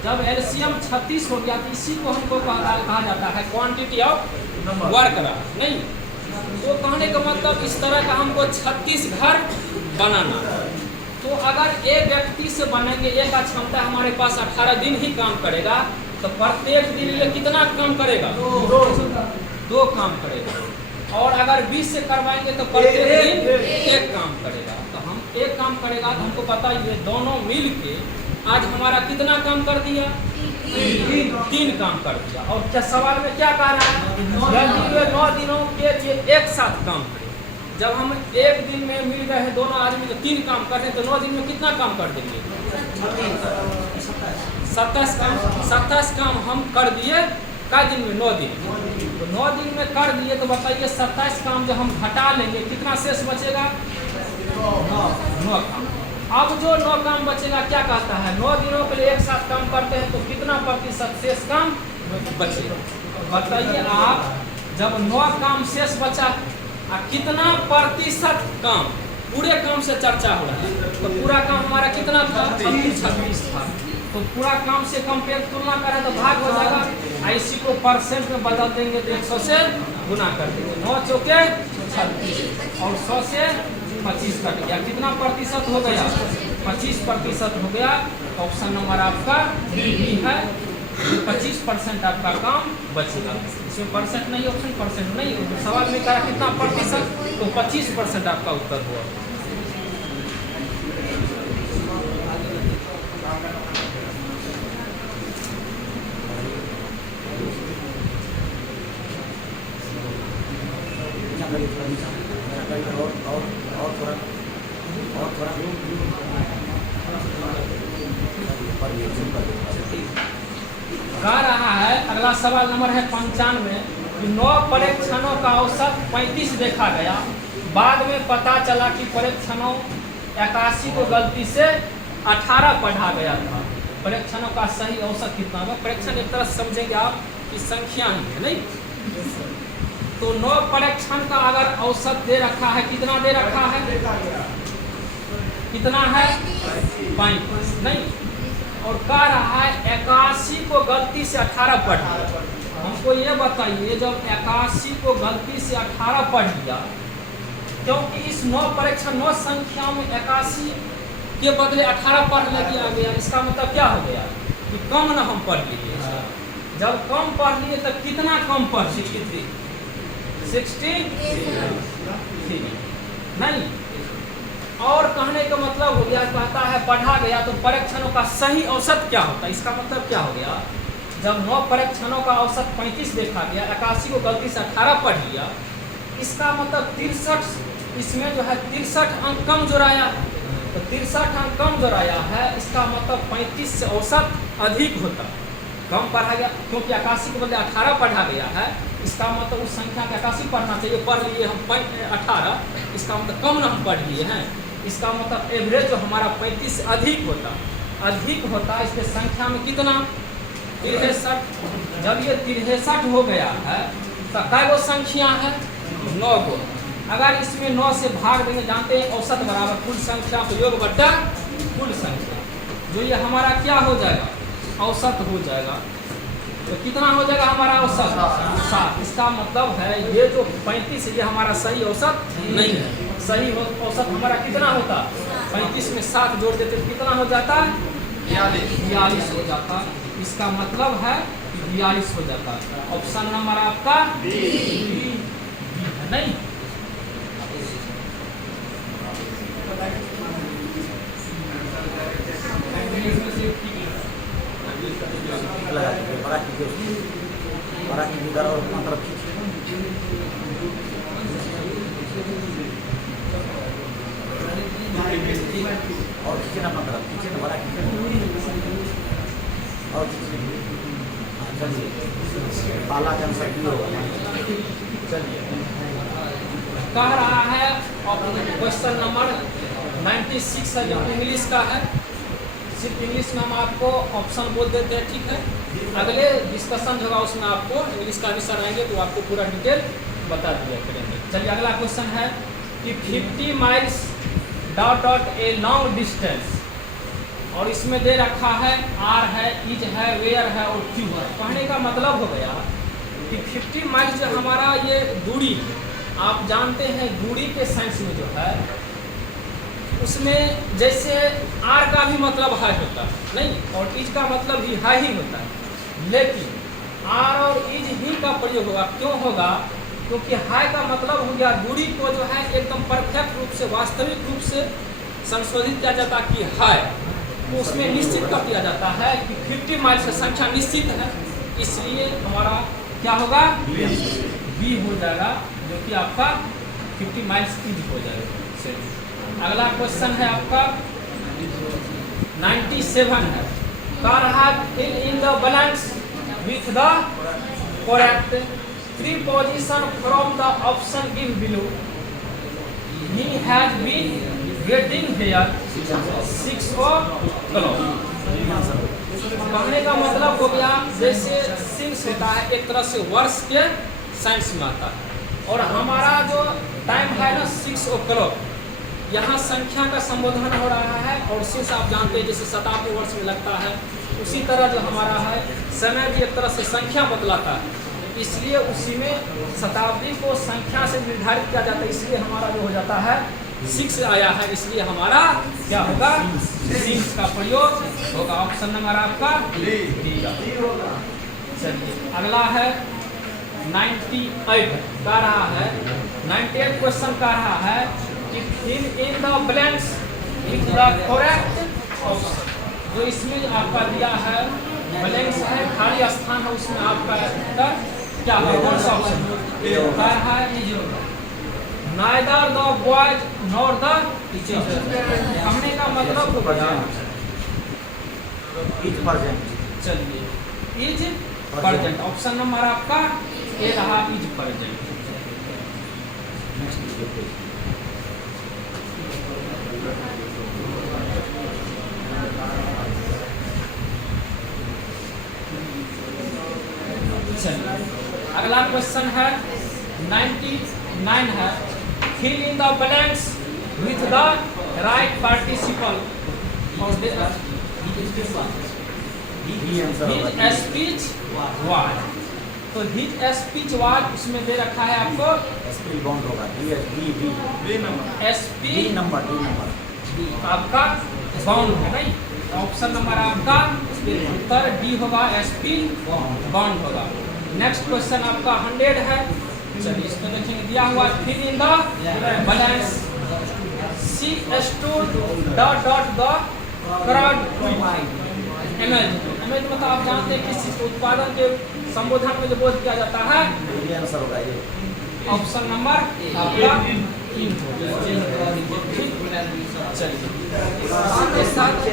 जब एलसीएम 36 हो गया तो इसी को हमको कहा जाता है क्वांटिटी ऑफ वर्क नहीं। तो कहने का मतलब इस तरह का हमको 36 घर बनाना। तो अगर एक व्यक्ति से बनेंगे, एक का क्षमता हमारे पास 18 दिन ही काम करेगा, तो प्रत्येक दिन ये कितना काम करेगा 2 काम करेगा। और अगर 20 से करवाएंगे तो प्रत्येक दिन 1 काम करेगा। तो हम 1 काम करेगा तो हमको पता ये दोनों मिल के आज हमारा कितना काम कर दिया 3 काम कर दिया। और क्या सवाल में क्या कह रहा है, यदि वे 9 दिनों के लिए एक साथ काम करें। जब हम एक दिन में मिल गए हैं दोनों आदमी तो 3 काम कर रहे हैं, तो 9 दिन में कितना काम कर देंगे 27 काम हम कर दिए। कै दिन में 9 दिन। तो 9 दिन में कर दिए तो बताइए 27 काम जो हम घटा लेंगे कितना शेष बचेगा 9 काम। अब जो 9 काम बचेगा क्या कहता है, 9 दिनों के लिए एक साथ काम करते हैं तो कितना प्रतिशत शेष काम बचेगा। बताइए आप, जब 9 काम शेष बचा कितना प्रतिशत काम, पूरे काम से चर्चा हो रहा है। तो पूरा काम हमारा कितना था 36 था। तो पूरा काम से कंपेयर तुलना करें तो भाग हो जाएगा। इसी को परसेंट में बदल देंगे तो 100 से गुना कर देंगे। 9 चौके 36 और 100 से 25 कट गया, कितना प्रतिशत हो गया 25% हो गया। ऑप्शन नंबर आपका बी है, 25% आपका काम बचेगा। इसमें परसेंट नहीं, ऑप्शन परसेंट नहीं। सवाल में कहा कितना प्रतिशत, तो 25% आपका उत्तर हुआ। कह रहा है अगला सवाल नंबर है 95 कि 9 परीक्षणों का औसत 35 देखा गया। बाद में पता चला कि परीक्षणों 81 को गलती से 18 पढ़ा गया था। परीक्षणों का सही औसत कितना होगा। परीक्षण एक तरह समझेंगे आप कि संख्या ही है नहीं। तो 9 परीक्षण का अगर औसत दे रखा है, कितना दे रखा है, कितना है 35 नहीं। और कह रहा है 81 को गलती से 18 पढ़ लिया। हमको ये बताइए, जब 81 को गलती से 18 पढ़ लिया, क्योंकि इस 9 परीक्षण 9 संख्या में 81 के बदले 18 पढ़ लिया गया, इसका मतलब क्या हो गया कि कम ना हम पढ़ लिए। जब कम पढ़ लिए तो कितना कम पढ़ 63 नहीं। और कहने का मतलब हो गया, कहता है पढ़ा गया तो परीक्षणों का सही औसत क्या होता है। इसका मतलब क्या हो गया, जब 9 परीक्षणों का औसत 35 देखा गया, 81 को गलती से 18 पढ़ लिया, इसका मतलब 63, इसमें जो है 63 अंक कम जोड़ाया। तो 63 अंक कम जोड़ाया है, इसका मतलब 35 से औसत अधिक होता। कम पढ़ा गया क्योंकि 81 के बदले 18 पढ़ा गया है, इसका मतलब उस संख्या के 81 पढ़ना चाहिए, पढ़ लिए हम 18, इसका मतलब कम ना हम पढ़ लिए हैं। इसका मतलब एवरेज जो हमारा 35 से अधिक होता, इसके संख्या में कितना 63। जब ये 63 हो गया है तो कै गो संख्या है 9 गो। अगर इसमें 9 से भाग देंगे, जानते हैं औसत बराबर कुल संख्या को योग बट्टा कुल संख्या, जो ये हमारा क्या हो जाएगा औसत हो जाएगा। तो कितना हो जाएगा हमारा औसत 7। इसका मतलब है ये जो 35 ये हमारा सही औसत नहीं है। सही औसत हमारा कितना होता 35 में 7 जोड़ देते तो कितना हो जाता 42 हो जाता। इसका मतलब है 42 हो जाता। ऑप्शन नंबर आपका बी है नहीं। लगा दीजिए, बड़ा कीजिए उसको, बड़ा कीजिए इधर और अपना तरफ खींचिए। और खींचे ना अपना तरफ, खींचे ना, बड़ा खींचे और खींचिए। हाँ चलिए, पाला का आंसर भी होगा। चलिए कह रहा है क्वेश्चन नंबर 96 है, जो इंग्लिश का है। सिर्फ इंग्लिश में हम आपको ऑप्शन बोल देते हैं, ठीक है। अगले डिस्कशन होगा उसमें आपको इंग्लिश का भी सर आएंगे तो आपको पूरा डिटेल बता दिया करेंगे। चलिए अगला क्वेश्चन है कि 50 miles dot dot a long distance, और इसमें दे रखा है आर है, इज है, वेयर है और क्यू है। कहने का मतलब हो गया कि 50 माइल्स जो हमारा ये दूरी, आप जानते हैं दूरी के साइंस में जो है उसमें जैसे आर का भी मतलब हाई होता है नहीं, और इज का मतलब भी हाई ही होता है, लेकिन आर और इज ही का प्रयोग होगा। क्यों होगा? क्योंकि हाई का मतलब हो गया दूरी को जो है एकदम परफेक्ट रूप से, वास्तविक रूप से संशोधित किया जाता कि हाई, तो उसमें निश्चित कर दिया जाता है कि 50 माइल से संख्या निश्चित है, इसलिए हमारा क्या होगा बी हो जाएगा, जो कि आपका 50 माइल्स इज हो जाएगा। अगला क्वेश्चन है आपका 97 है। कह रहा fill in the blanks with the correct 3 position from the option give below. He has been getting here 6 o'clock। कहने का मतलब हो गया जैसे 6 होता है एक तरह से वर्ष के साइंस में आता है, और हमारा जो टाइम है ना 6 o'clock, यहाँ संख्या का संबोधन हो रहा है। और सिंस आप जानते हैं जैसे शताब्दी वर्ष में लगता है, उसी तरह जो हमारा है समय भी एक तरह से संख्या बतलाता है, इसलिए उसी में शताब्दी को संख्या से निर्धारित किया जाता है, इसलिए हमारा जो हो जाता है 6 आया है, इसलिए हमारा क्या होगा 6 का प्रयोग होगा। ऑप्शन नंबर आपका डी। चलिए अगला है 98 कह रहा है, 98 क्वेश्चन कह रहा है कि fill in the blanks with the correct option. जो इसमें आपका दिया है ब्लैंक्स है, खाली स्थान है, उसमें आपका उत्तर क्या होगा, कौन सा ऑप्शन कह रहा है neither the boys nor the teachers. कहने का मतलब हो गया इज प्रेजेंट। चलिए इज प्रेजेंट, ऑप्शन नंबर आपका ए रहा इज प्रेजेंट। अगला क्वेश्चन है 99 है। Fill in the blanks with the right participle और हिज स्पीच वाज। तो हिज स्पीच वाज उसमें दे रखा है आपको स्पीड बाउंड होगा डी नंबर स्पीच नंबर आपका बाउंड है नहीं, ऑप्शन नंबर आपका उत्तर डी होगा, स्पीड बाउंड होगा। नेक्स्ट क्वेश्चन आपका 100 है। चलिए इसमें देखेंगे दिया हुआ fill in the blanks see stood dot dot the crowd image. Image मतलब आप जानते हैं किसी उत्पादन के संबोधन में जो बोध किया जाता है, ये आंसर होगा ये। ऑप्शन नंबर आपका चलिए साथ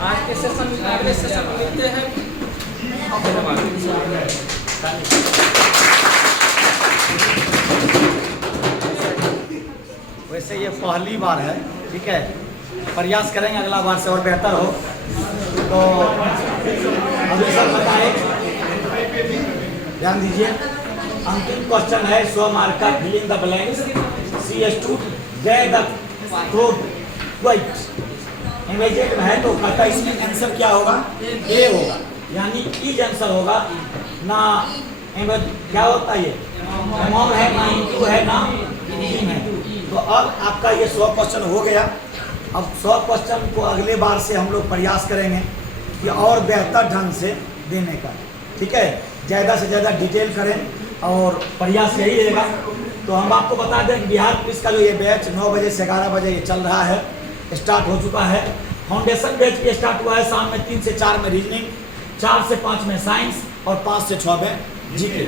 आज के सेशन में अगले सेशन में मिलते हैं। वैसे ये पहली बार है, ठीक है, प्रयास करेंगे अगला बार से और बेहतर हो। तो अभी सर बताएं, ध्यान दीजिए, अंतिम क्वेश्चन है 100 मार्क का, filling the blanks. CS2 get the fruit white immediate में है, तो कहता है इसमें आंसर क्या होगा? ए होगा, यानी इज आंसर होगा ना। क्या होता है ये अमाउंट है ना, इनटू है ना, इन है। तो अब आपका ये 100 क्वेश्चन हो गया। अब 100 क्वेश्चन को अगले बार से हम लोग प्रयास करेंगे कि और बेहतर ढंग से देने का, ठीक है, ज़्यादा से ज़्यादा डिटेल करें और प्रयास यही रहेगा। तो हम आपको बता दें कि बिहार पुलिस का जो ये बैच 9 बजे से 11 बजे ये चल रहा है, स्टार्ट हो चुका है। फाउंडेशन बैच भी स्टार्ट हुआ है, शाम में 3 से 4 में रीजनिंग, 4 से 5 में साइंस और 5 से 6 में जीके।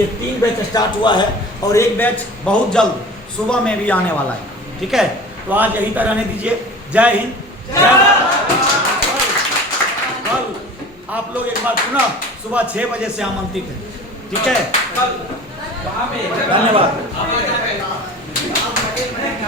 ये 3 बैच स्टार्ट हुआ है और एक बैच बहुत जल्द सुबह में भी आने वाला है, ठीक है। तो आज यहीं पर रहने दीजिए। जय हिंद, जय भारत। कल आप लोग एक बार पुनः सुबह 6 बजे से आमंत्रित हैं, ठीक है। धन्यवाद।